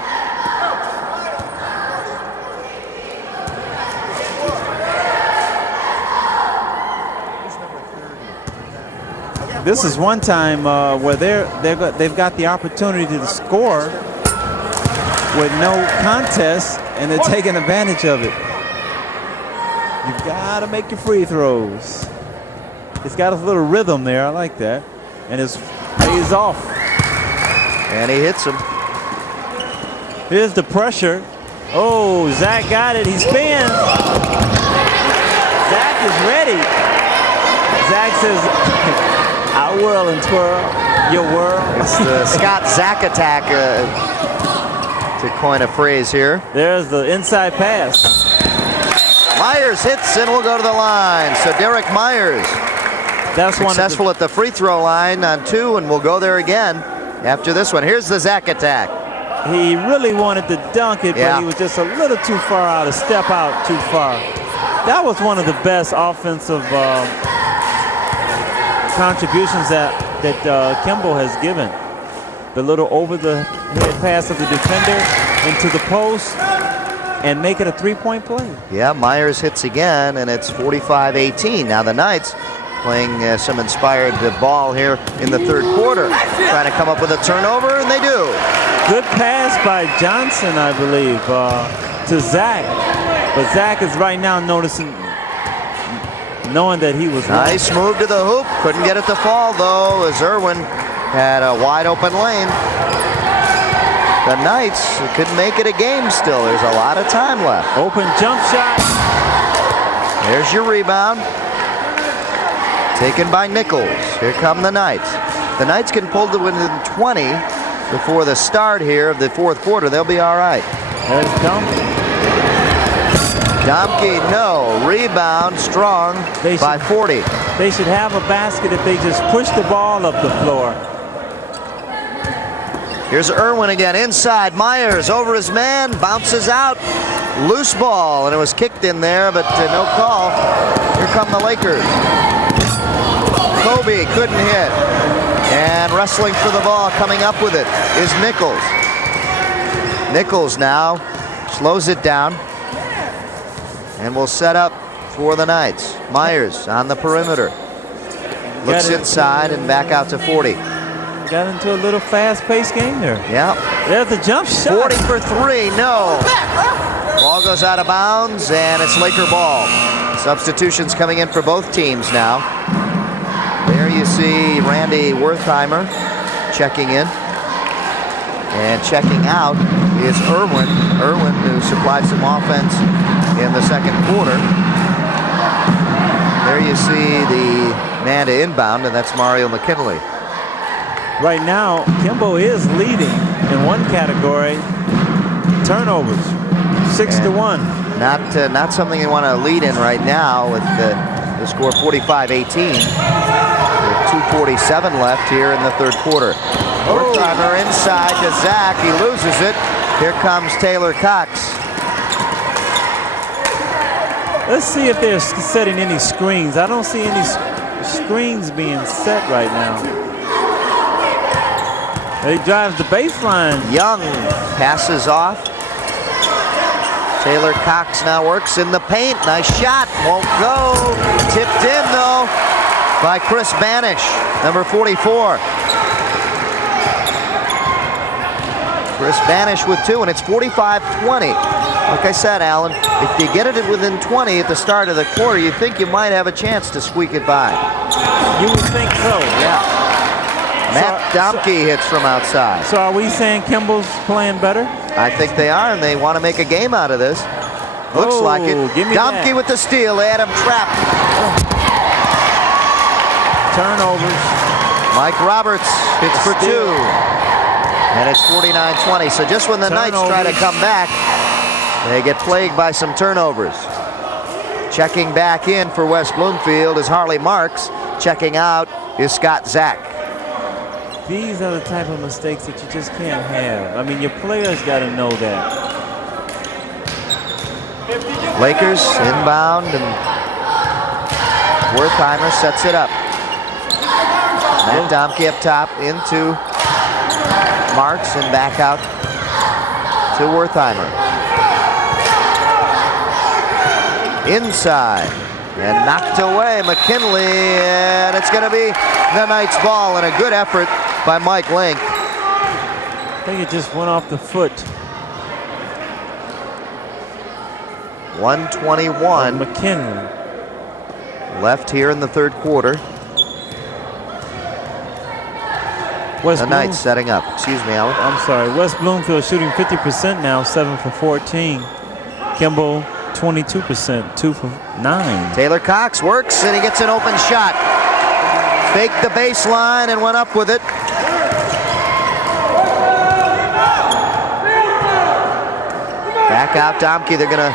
This is one time where they've got the opportunity to score with no contest, and they're taking advantage of it. You've got to make your free throws. It's got a little rhythm there. I like that, and it pays off. And he hits him. Here's the pressure. Oh, Zach got it. He spins. Zach is ready. Zach says, "I'll whirl and twirl, your whirl." It's the Scott Zach attack, to coin a phrase here. There's the inside pass. Myers hits and will go to the line. So Derek Myers, that's successful at the free throw line on 2, and will go there again after this one. Here's the Zach attack. He really wanted to dunk it, but he was just a little too far out, a step out too far. That was one of the best offensive contributions that Kimball has given. The little over-the-head pass of the defender into the post and make it a 3-point play. Yeah, Myers hits again, and it's 45-18. Now the Knights playing some inspired ball here in the third quarter. Trying to come up with a turnover, and they do. Good pass by Johnson, I believe, to Zach. But Zach is right now knowing that he was nice move to the hoop. Couldn't get it to fall, though, as Irwin had a wide open lane. The Knights could make it a game still. There's a lot of time left. Open jump shot. There's your rebound. Taken by Nichols. Here come the Knights. The Knights can pull to within 20 before the start here of the fourth quarter. They'll be all right. There's Domke. Domke, no. Rebound, strong by 40. They should have a basket if they just push the ball up the floor. Here's Irwin again inside. Myers over his man, bounces out. Loose ball, and it was kicked in there, but no call. Here come the Lakers. Kobe couldn't hit. And wrestling for the ball, coming up with it is Nichols. Nichols now slows it down and will set up for the Knights. Myers on the perimeter. Looks inside and back out to 40. Got into a little fast-paced game there. Yeah. There's the jump shot. 40 for 3, no. Ball goes out of bounds, and it's Laker ball. Substitutions coming in for both teams now. They here you see Randy Wertheimer checking in. And checking out is Irwin. Irwin, who supplied some offense in the second quarter. There you see the man to inbound, and that's Mario McKinley. Right now, Kimball is leading in one category, turnovers, 6-1. Not something you want to lead in right now with the score 45-18. With 2:47 left here in the third quarter. Wertheimer inside to Zach. He loses it. Here comes Taylor Cox. Let's see if they're setting any screens. I don't see any screens being set right now. He drives the baseline. Young passes off. Taylor Cox now works in the paint. Nice shot. Won't go. Tipped in, though, by Chris Banish, number 44. Chris Banish with 2, and it's 45-20. Like I said, Alan, if you get it within 20 at the start of the quarter, you think you might have a chance to squeak it by. You would think so. Yeah. Matt Domke hits from outside. So are we saying Kimball's playing better? I think they are, and they want to make a game out of this. Looks like it. Domke with the steal. They had him trapped. Turnovers. Mike Roberts hits for 2. And it's 49-20. So just when the Knights try to come back, they get plagued by some turnovers. Checking back in for West Bloomfield is Harley Marks. Checking out is Scott Zach. These are the type of mistakes that you just can't have. I mean, your players got to know that. Lakers inbound, and Wertheimer sets it up. Matt Domke up top into Marks and back out to Wertheimer. Inside and knocked away. McKinley, and it's going to be the Knights' ball, and a good effort by Mike Link. I think it just went off the foot. 1:21 McKinley left here in the third quarter. The Knights setting up. Excuse me, Alan. I'm sorry. West Bloomfield shooting 50% now, 7 for 14. Kimball 22%, 2 for 9. Taylor Cox works, and he gets an open shot. Faked the baseline and went up with it. Back out Domke. They're going to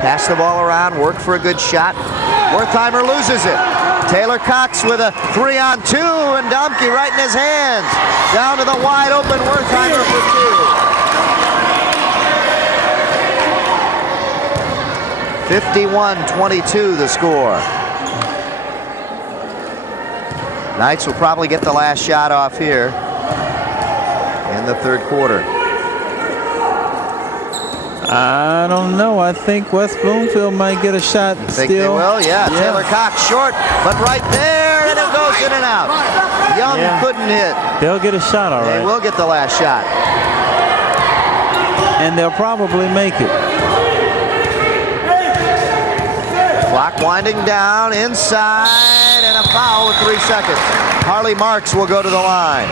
pass the ball around, work for a good shot. Wertheimer loses it. Taylor Cox with a 3-on-2, and Domke right in his hands. Down to the wide open Wertheimer for 2. 51-22 the score. Knights will probably get the last shot off here in the third quarter. I don't know. I think West Bloomfield might get a shot still. Think they will? Yeah. Taylor Cox short, but right there, and it goes in and out. Young couldn't hit. They'll get a shot, all right. They will get the last shot. And they'll probably make it. Clock winding down, inside, and a foul with 3 seconds. Harley Marks will go to the line.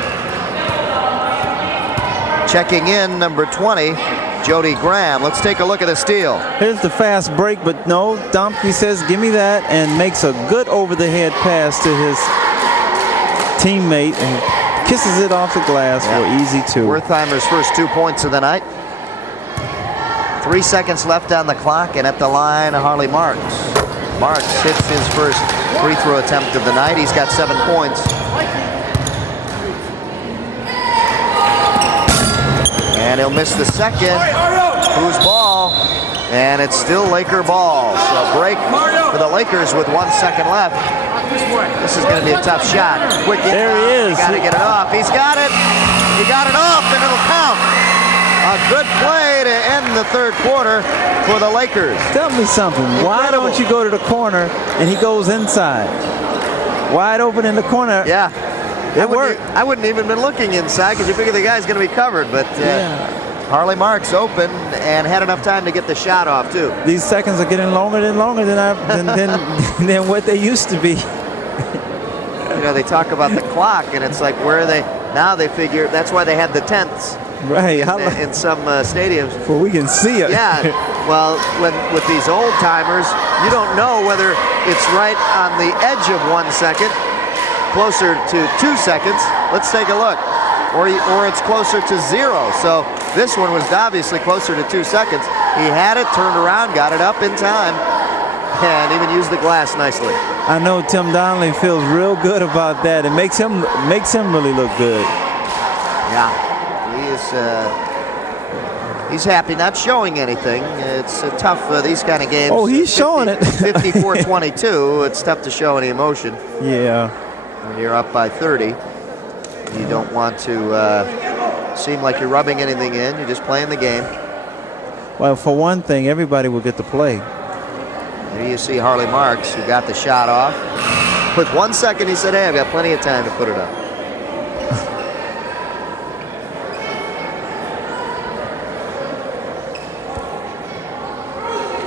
Checking in, number 20. Jody Graham. Let's take a look at the steal. Here's the fast break, but no, Domke says, give me that, and makes a good over-the-head pass to his teammate and kisses it off the glass for easy 2. Wertheimer's first 2 points of the night. 3 seconds left on the clock, and at the line, Harley Marks. Marks hits his first free throw attempt of the night. He's got 7 points. And he'll miss the second. Whose ball? And it's still Laker ball. So break for the Lakers with 1 second left. This is going to be a tough shot. Quick inbound. There he is. Got to get it off. He's got it. He got it off, and it'll count. A good play to end the third quarter for the Lakers. Tell me something. Incredible. Why don't you go to the corner and he goes inside? Wide open in the corner. Yeah. It worked. I wouldn't even been looking inside because you figure the guy's going to be covered, but Harley Marks open and had enough time to get the shot off too. These seconds are getting longer than what they used to be. You know, they talk about the clock, and it's like, where are they? Now they figure that's why they had the tenths. Right. In some stadiums. Well, we can see it. Yeah. Well, with these old timers, you don't know whether it's right on the edge of 1 second, closer to 2 seconds. Let's take a look. Or it's closer to 0. So this one was obviously closer to 2 seconds. He had it, turned around, got it up in time, and even used the glass nicely. I know Tim Donnelly feels real good about that. It makes him really look good. Yeah, he's happy, not showing anything. It's tough these kind of games. Oh, he's showing it. 54-22. It's tough to show any emotion. Yeah. When you're up by 30, you don't want to seem like you're rubbing anything in. You're just playing the game. Well, for one thing, everybody will get to play. Here you see Harley Marks, who got the shot off. With 1 second, he said, hey, I've got plenty of time to put it up.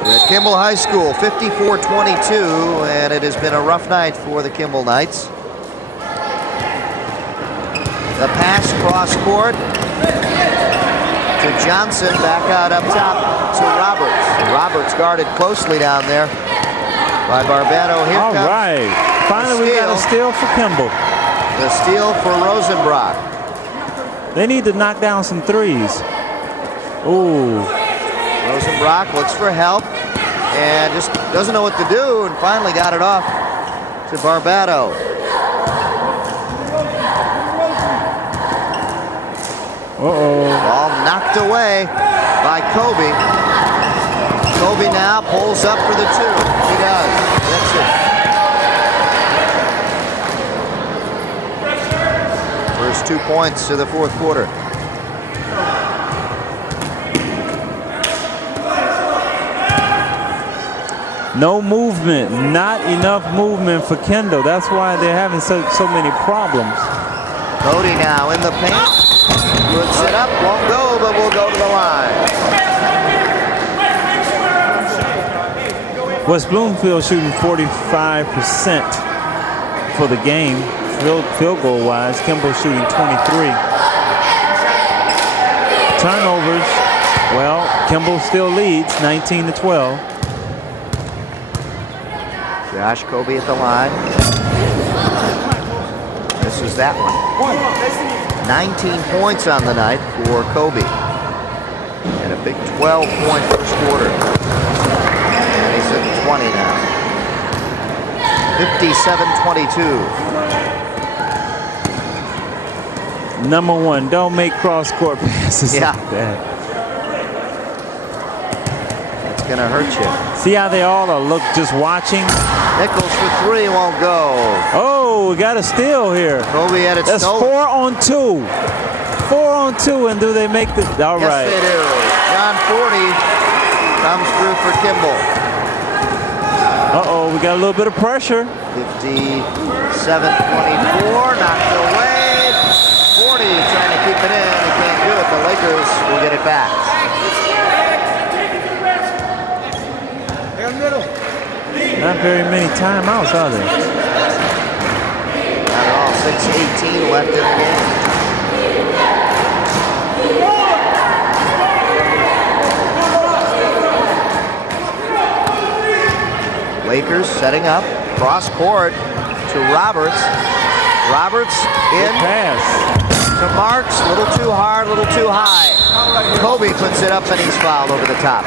We're at Kimball High School, 54-22, and it has been a rough night for the Kimball Knights. The pass cross court to Johnson, back out up top to Roberts. Roberts guarded closely down there by Barbado. Here All comes right. Finally, we got a steal for Kimball. The steal for Rosenbrock. They need to knock down some threes. Ooh. Rosenbrock looks for help and just doesn't know what to do, and finally got it off to Barbado. Uh-oh. Ball knocked away by Kobe. Kobe now pulls up for the 2. He does. That's it. First 2 points to the fourth quarter. No movement, not enough movement for Kendall. That's why they're having so many problems. Cody now in the paint. Puts it up, won't go, but will go to the line. West Bloomfield shooting 45% for the game, field goal wise. Kimball shooting 23. Turnovers, well, Kimball still leads 19-12. Josh Kobe at the line. This is that one. 19 points on the night for Kobe. And a big 12-point first quarter. And he's at 20 now. 57-22. Number one, don't make cross-court passes like that. It's going to hurt you. See how they all are just watching? Nichols for 3, won't go. Oh, we got a steal here. Kobe had it That's stolen. 4 on 2. 4 on 2, and do they make the? All yes, right. They do. John 40 comes through for Kimball. Uh-oh, we got a little bit of pressure. 57-24, knocked away. 40 trying to keep it in. They can't do it. The Lakers will get it back. Not very many timeouts, are there? Not at all. 6:18 left in the game. Lakers setting up. Cross court to Roberts. Roberts in. Pass. To Marks. A little too hard, a little too high. Kobe puts it up and he's fouled over the top.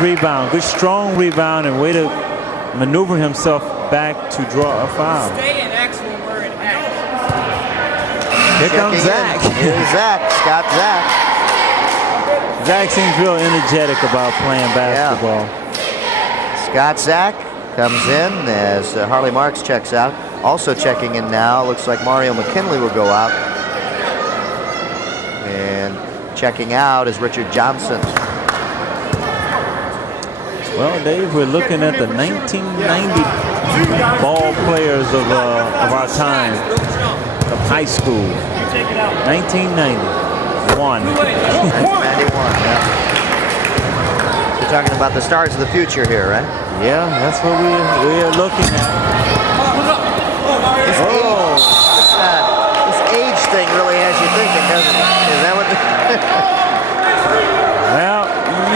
Rebound. Good strong rebound and way to maneuver himself back to draw a foul. Stay in X when we're in X. Here comes Zach. Here's Zach. Scott Zach. Zach seems real energetic about playing basketball. Yeah. Scott Zach comes in as Harley Marks checks out. Also checking in now, looks like Mario McKinley will go out. And checking out is Richard Johnson. Well, Dave, we're looking at the 1990 ball players of our time, of high school. 1991. 1991, yeah. You're talking about the stars of the future here, right? Yeah, that's what we're looking at. Well,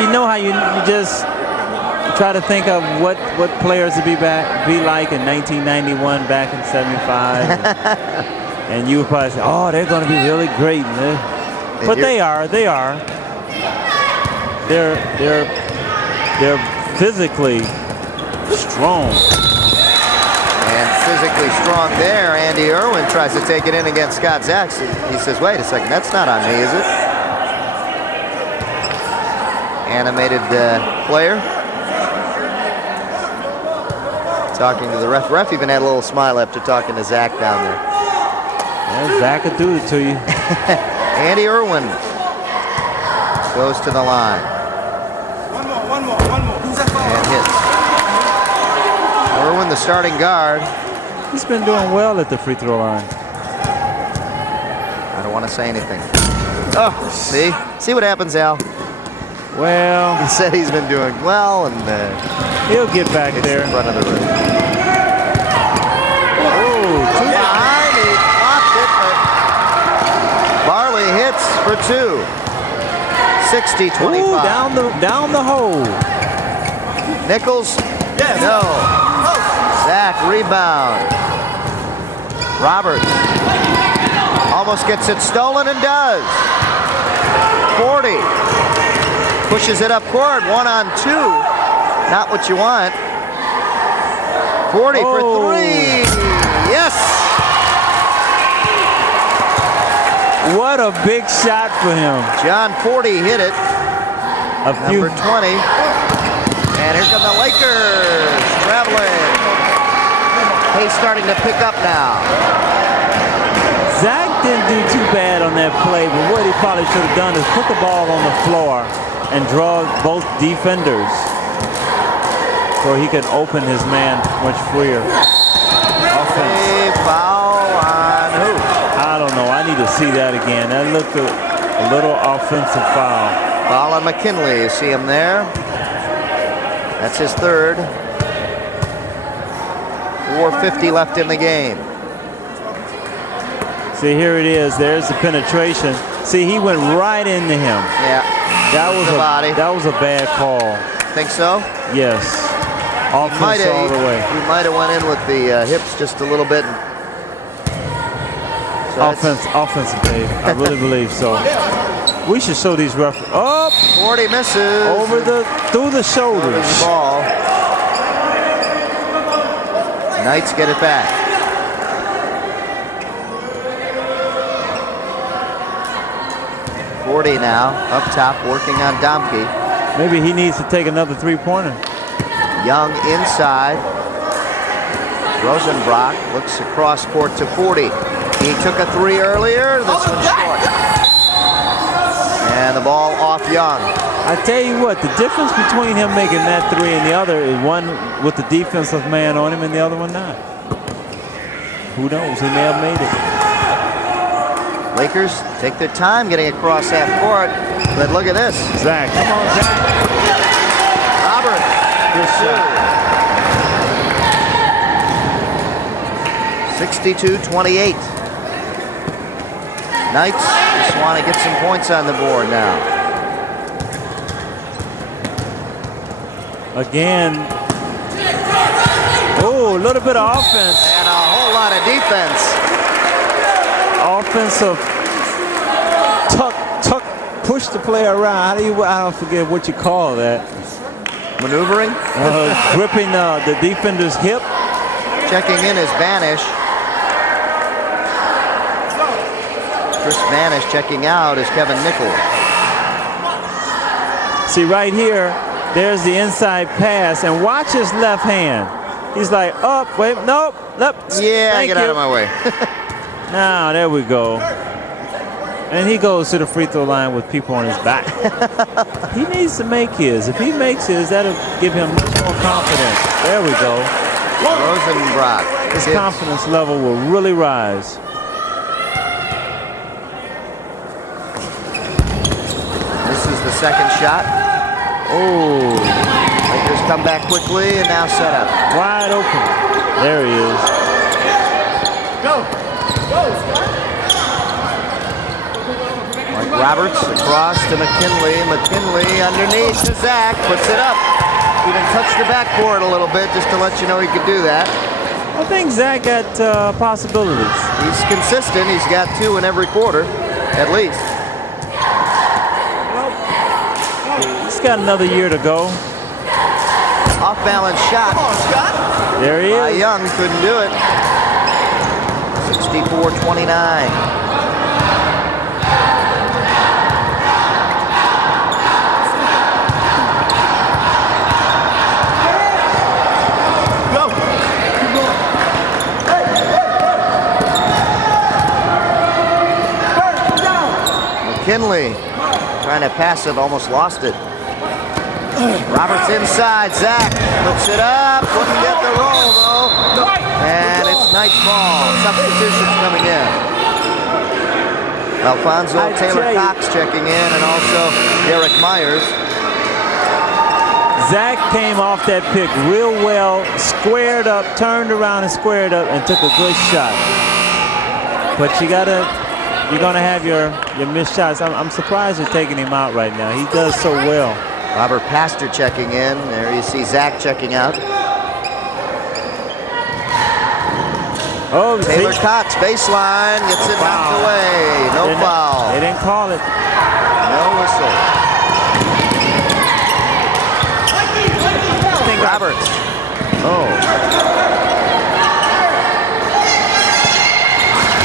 you know how you just try to think of what players would be like in 1991, back in '75, and you would probably say, "Oh, they're going to be really great." But they are. They're physically strong. And physically strong there. Andy Irwin tries to take it in against Scott Zacks. He says, "Wait a second, that's not on me, is it?" Animated player. Talking to the ref. Ref even had a little smile after talking to Zach down there. Yeah, Zach could do it to you. Andy Irwin goes to the line. One more. And hits. Irwin, the starting guard. He's been doing well at the free throw line. I don't want to say anything. Oh, see what happens, Al? Well, he said he's been doing well, and he'll get back there. In front of the rim. Oh, two behind. He blocked it, but Barley hits for two. 60-25. Down the hole. Nichols. Yes. No. Zach rebound. Roberts almost gets it stolen and does. 40. Pushes it up court. 1-on-2. Not what you want. 40 for three. Yes. What a big shot for him. John 40 hit it. Number 20. And here come the Lakers traveling. Pace starting to pick up now. Zach didn't do too bad on that play, but what he probably should have done is put the ball on the floor and draw both defenders so he could open his man much freer. Offense. Foul on who? I don't know. I need to see that again. That looked a little offensive foul. Foul on McKinley. You see him there. That's his third. 4:50 left in the game. See, here it is. There's the penetration. See, he went right into him. Yeah. That was a bad call. Think so? Yes. Offense all the way. He might have went in with the hips just a little bit. So offensive, Dave. I really believe so. We should show these referees. Oh! 40 misses. Through the shoulders. The ball. Knights get it back. Forty now, up top, working on Domke. Maybe he needs to take another three-pointer. Young inside. Rosenbrock looks across court to 40. He took a three earlier. This one's short. And the ball off Young. I tell you what, the difference between him making that three and the other is one with the defensive man on him and the other one not. Who knows? He may have made it. Lakers take their time getting across half court. But look at this. Zach. Come on, Zach. Robert. Good shot. 62-28. Knights just want to get some points on the board now. Again. Oh, a little bit of offense. And a whole lot of defense. Offensive tuck, push the player around. I don't forget what you call that. Maneuvering? Gripping the defender's hip. Checking in is Banish. Chris Banish checking out is Kevin Nichols. See right here, there's the inside pass, and watch his left hand. He's like, oh, wait, nope. Yeah, get out of my way. Now, there we go. And he goes to the free throw line with people on his back. He needs to make his. If he makes his, that'll give him much more confidence. There we go. Rosenbrock. His confidence level will really rise. This is the second shot. Oh, Lakers come back quickly and now set up. Wide open. There he is. Go, Scott. Mike Roberts across to McKinley. McKinley underneath to Zach. Puts it up. Even touched the backboard a little bit just to let you know he could do that. I think Zach got possibilities. He's consistent. He's got 2 in every quarter, at least. He's got another year to go. Off-balance shot. Come on, Scott. There he is. Young couldn't do it. 64-29. McKinley trying to pass it, almost lost it. Roberts inside, Zach looks it up, couldn't get the roll though. And it's Knight's ball. Substitutions coming in. Alfonso Taylor Cox checking in, and also Derek Myers. Zach came off that pick real well, squared up, turned around and squared up, and took a good shot. But you're gonna have your missed shots. I'm surprised you're taking him out right now. He does so well. Robert Pastor checking in. There you see Zach checking out. Oh, Taylor Cox, baseline, gets it knocked away. No foul. They didn't call it. No whistle. Roberts. Oh.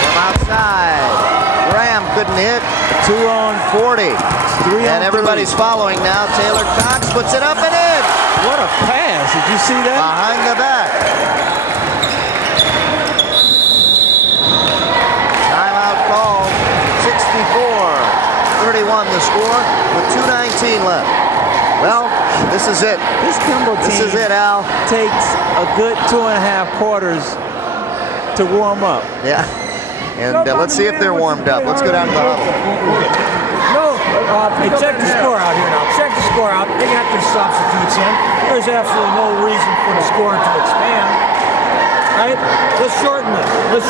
From outside. Graham couldn't hit. 2 on 40. 3 and on everybody's 3. Following now. Taylor Cox puts it up and in. What a pass. Did you see that? Behind the back. Timeout call. 64-31 the score with 2:19 left. Well, this is it. This Kimball team This is it, Al. takes a good 2.5 quarters to warm up. Yeah. And let's see if they're warmed up. Let's go down to the huddle. Hey, check the score out here now. Check the score out. They got their substitutes in. There's absolutely no reason for the score to expand. Right? Let's shorten it. Let's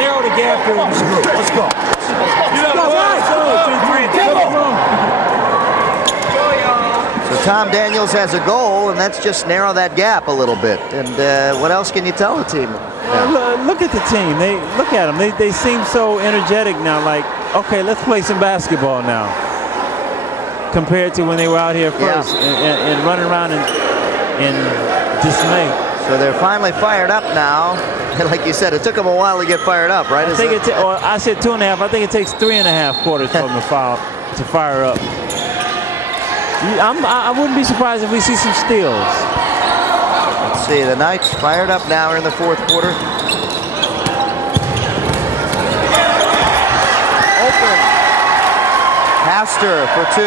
narrow the gap here in this group. Let's go. So Tom Daniels has a goal, and that's just narrow that gap a little bit. And what else can you tell the team? Look at the team. Look at them. They seem so energetic now. Like, okay, let's play some basketball now. Compared to when they were out here first and running around in dismay. So they're finally fired up now. And like you said, it took them a while to get fired up, right? I said 2.5. I think it takes 3.5 quarters for them to fire up. I wouldn't be surprised if we see some steals. Let's see, the Knights fired up now in the 4th quarter. Open. Pastor for 2.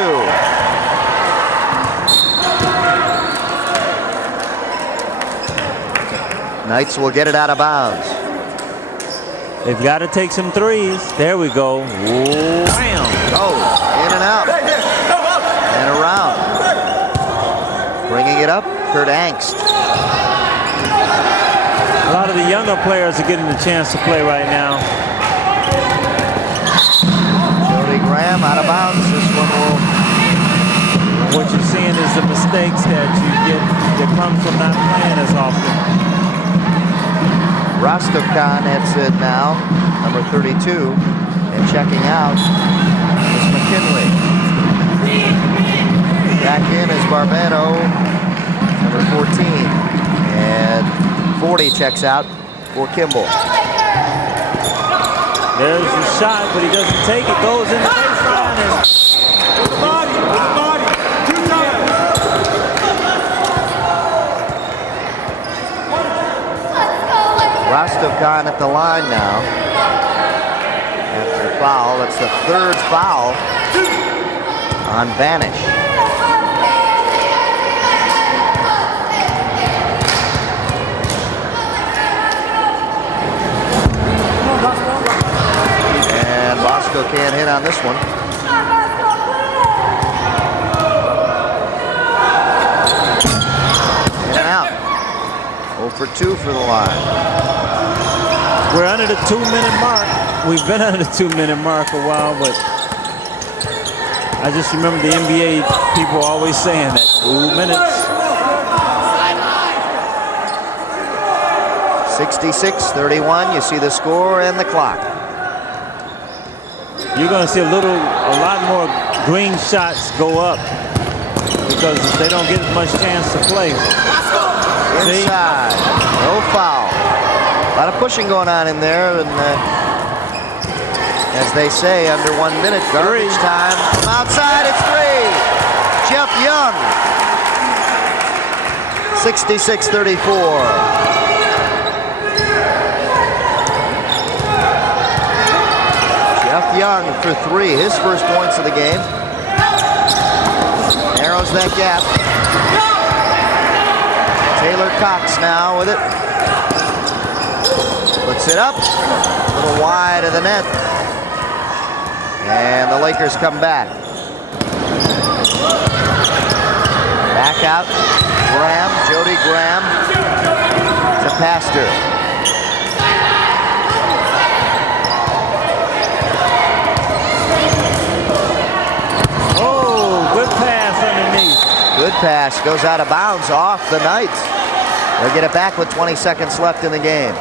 Knights will get it out of bounds. They've got to take some threes. There we go. Wham! Oh, in and out. And around. Bringing it up, Kurt Angst. A lot of the younger players are getting the chance to play right now. Jody Graham out of bounds. This one will. What you're seeing is the mistakes that you get that come from not playing as often. Rostovkan heads in now, number 32, and checking out is McKinley. Back in is Barbano, number 14, and 40 checks out for Kimball. There's the shot, but he doesn't take it. Goes in the baseline and Rostovkan at the line now. After the foul, that's the 3rd foul on Vanish. And Bosco can't hit on this one. In and out. 0 for 2 for the line. we're under the 2-minute mark. We've been under the 2-minute mark a while, but I just remember the NBA people always saying that 2 minutes. 66-31. You see the score and the clock. You're going to see a lot more green shots go up because they don't get as much chance to play. Inside, no foul. A lot of pushing going on in there, and as they say, under 1 minute, garbage time. From outside, it's 3. Jeff Young. 66-34. Jeff Young for 3, his first points of the game. Narrows that gap. Taylor Cox now with it. Puts it up, a little wide of the net. And the Lakers come back. Back out, Graham, Jody Graham to Pastor. Good pass, goes out of bounds off the Knights. They'll get it back with 20 seconds left in the game.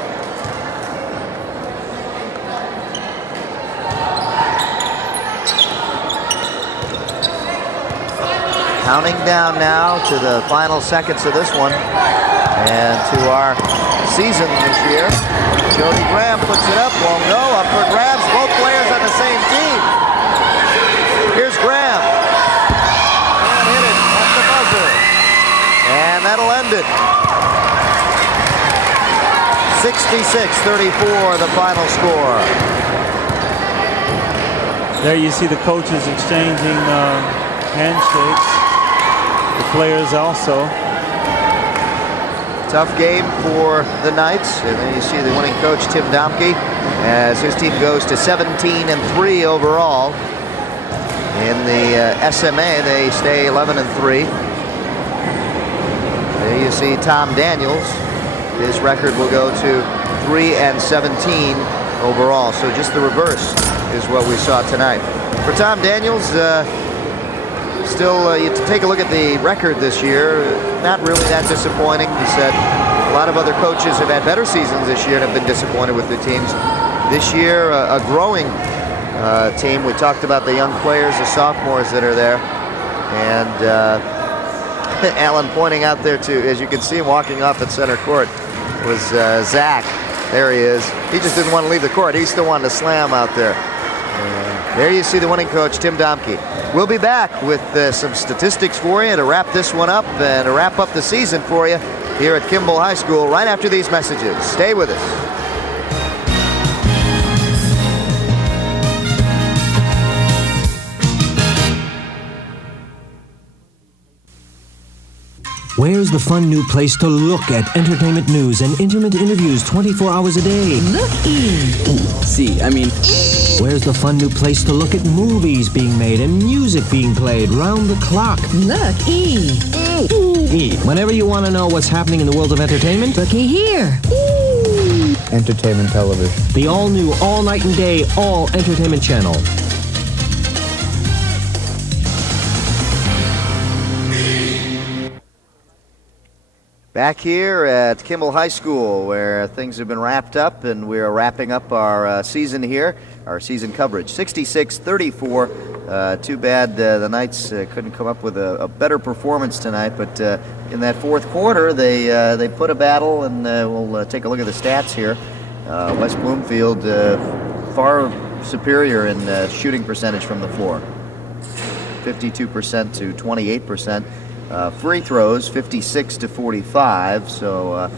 Counting down now to the final seconds of this one and to our season this year. Jody Graham puts it up, won't go, up for grabs, both players on the same team. Here's Graham. And that'll end it. 66-34, the final score. There you see the coaches exchanging handshakes. The players also. Tough game for the Knights. And then you see the winning coach, Tim Domke, as his team goes to 17-3 overall. In the SMA, they stay 11-3. There you see Tom Daniels. His record will go to 3-17 overall. So just the reverse is what we saw tonight. For Tom Daniels, still, you take a look at the record this year. Not really that disappointing. He said a lot of other coaches have had better seasons this year and have been disappointed with the teams. This year, a growing team. We talked about the young players, the sophomores that are there. And Alan pointing out there too, as you can see him walking off at center court, was Zach. There he is. He just didn't want to leave the court. He still wanted to slam out there. And there you see the winning coach, Tim Domke. We'll be back with some statistics for you to wrap this one up and to wrap up the season for you here at Kimball High School right after these messages. Stay with us. Where's the fun new place to look at entertainment news and intimate interviews 24 hours a day? Look in. See, I mean... Where's the fun new place to look at movies being made and music being played round the clock? Look E. E. Whenever you want to know what's happening in the world of entertainment, looky here. Entertainment television. The all-new, all-night and day, all entertainment channel. Back here at Kimball High School, where things have been wrapped up, and we're wrapping up our season here, our season coverage. 66-34. Too bad the Knights couldn't come up with a better performance tonight, but in that fourth quarter, they put a battle, and we'll take a look at the stats here. West Bloomfield far superior in shooting percentage from the floor, 52% to 28%. Free throws, 56-45, so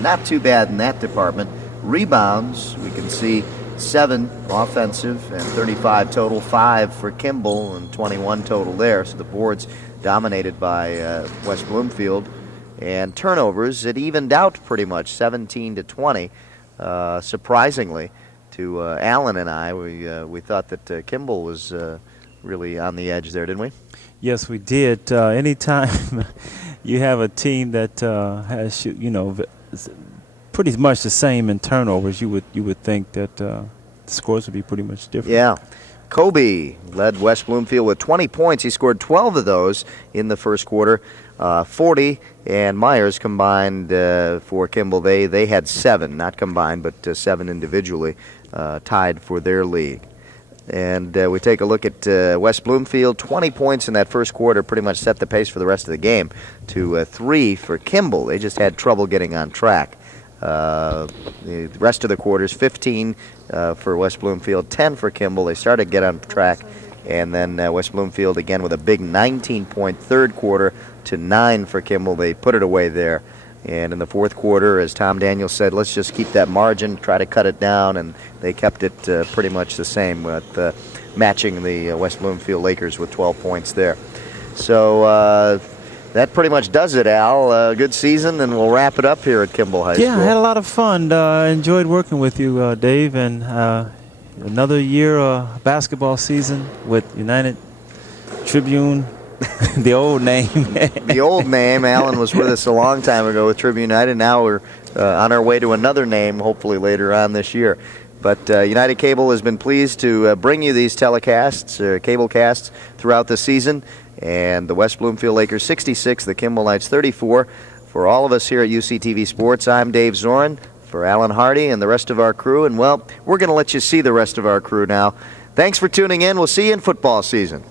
not too bad in that department. Rebounds, we can see 7 offensive and 35 total, 5 for Kimball and 21 total there. So the board's dominated by West Bloomfield. And turnovers, it evened out pretty much, 17-20. Surprisingly to Alan and I, we thought that Kimball was really on the edge there, didn't we? Yes, we did. Anytime you have a team that has, pretty much the same in turnovers, you would think that the scores would be pretty much different. Yeah. Kobe led West Bloomfield with 20 points. He scored 12 of those in the first quarter. 40, and Myers combined for Kimball. They had 7, not combined, but 7 individually, tied for their league. And we take a look at West Bloomfield. 20 points in that first quarter pretty much set the pace for the rest of the game to 3 for Kimball. They just had trouble getting on track. The rest of the quarters, 15 for West Bloomfield, 10 for Kimball. They started to get on track. And then West Bloomfield again with a big 19-point third quarter to 9 for Kimball. They put it away there. And in the fourth quarter, as Tom Daniels said, let's just keep that margin, try to cut it down, and they kept it pretty much the same, with matching the West Bloomfield Lakers with 12 points there. So that pretty much does it, Al. Good season, and we'll wrap it up here at Kimball High School. Yeah, I had a lot of fun. Enjoyed working with you, Dave, and another year basketball season with United Tribune. The old name. The old name. Alan was with us a long time ago with Tribune United. Now we're on our way to another name, hopefully later on this year. But United Cable has been pleased to bring you these telecasts, cable casts, throughout the season. And the West Bloomfield Lakers 66, the Kimball Knights 34. For all of us here at UCTV Sports, I'm Dave Zorin. For Alan Hardy and the rest of our crew. And, well, we're going to let you see the rest of our crew now. Thanks for tuning in. We'll see you in football season.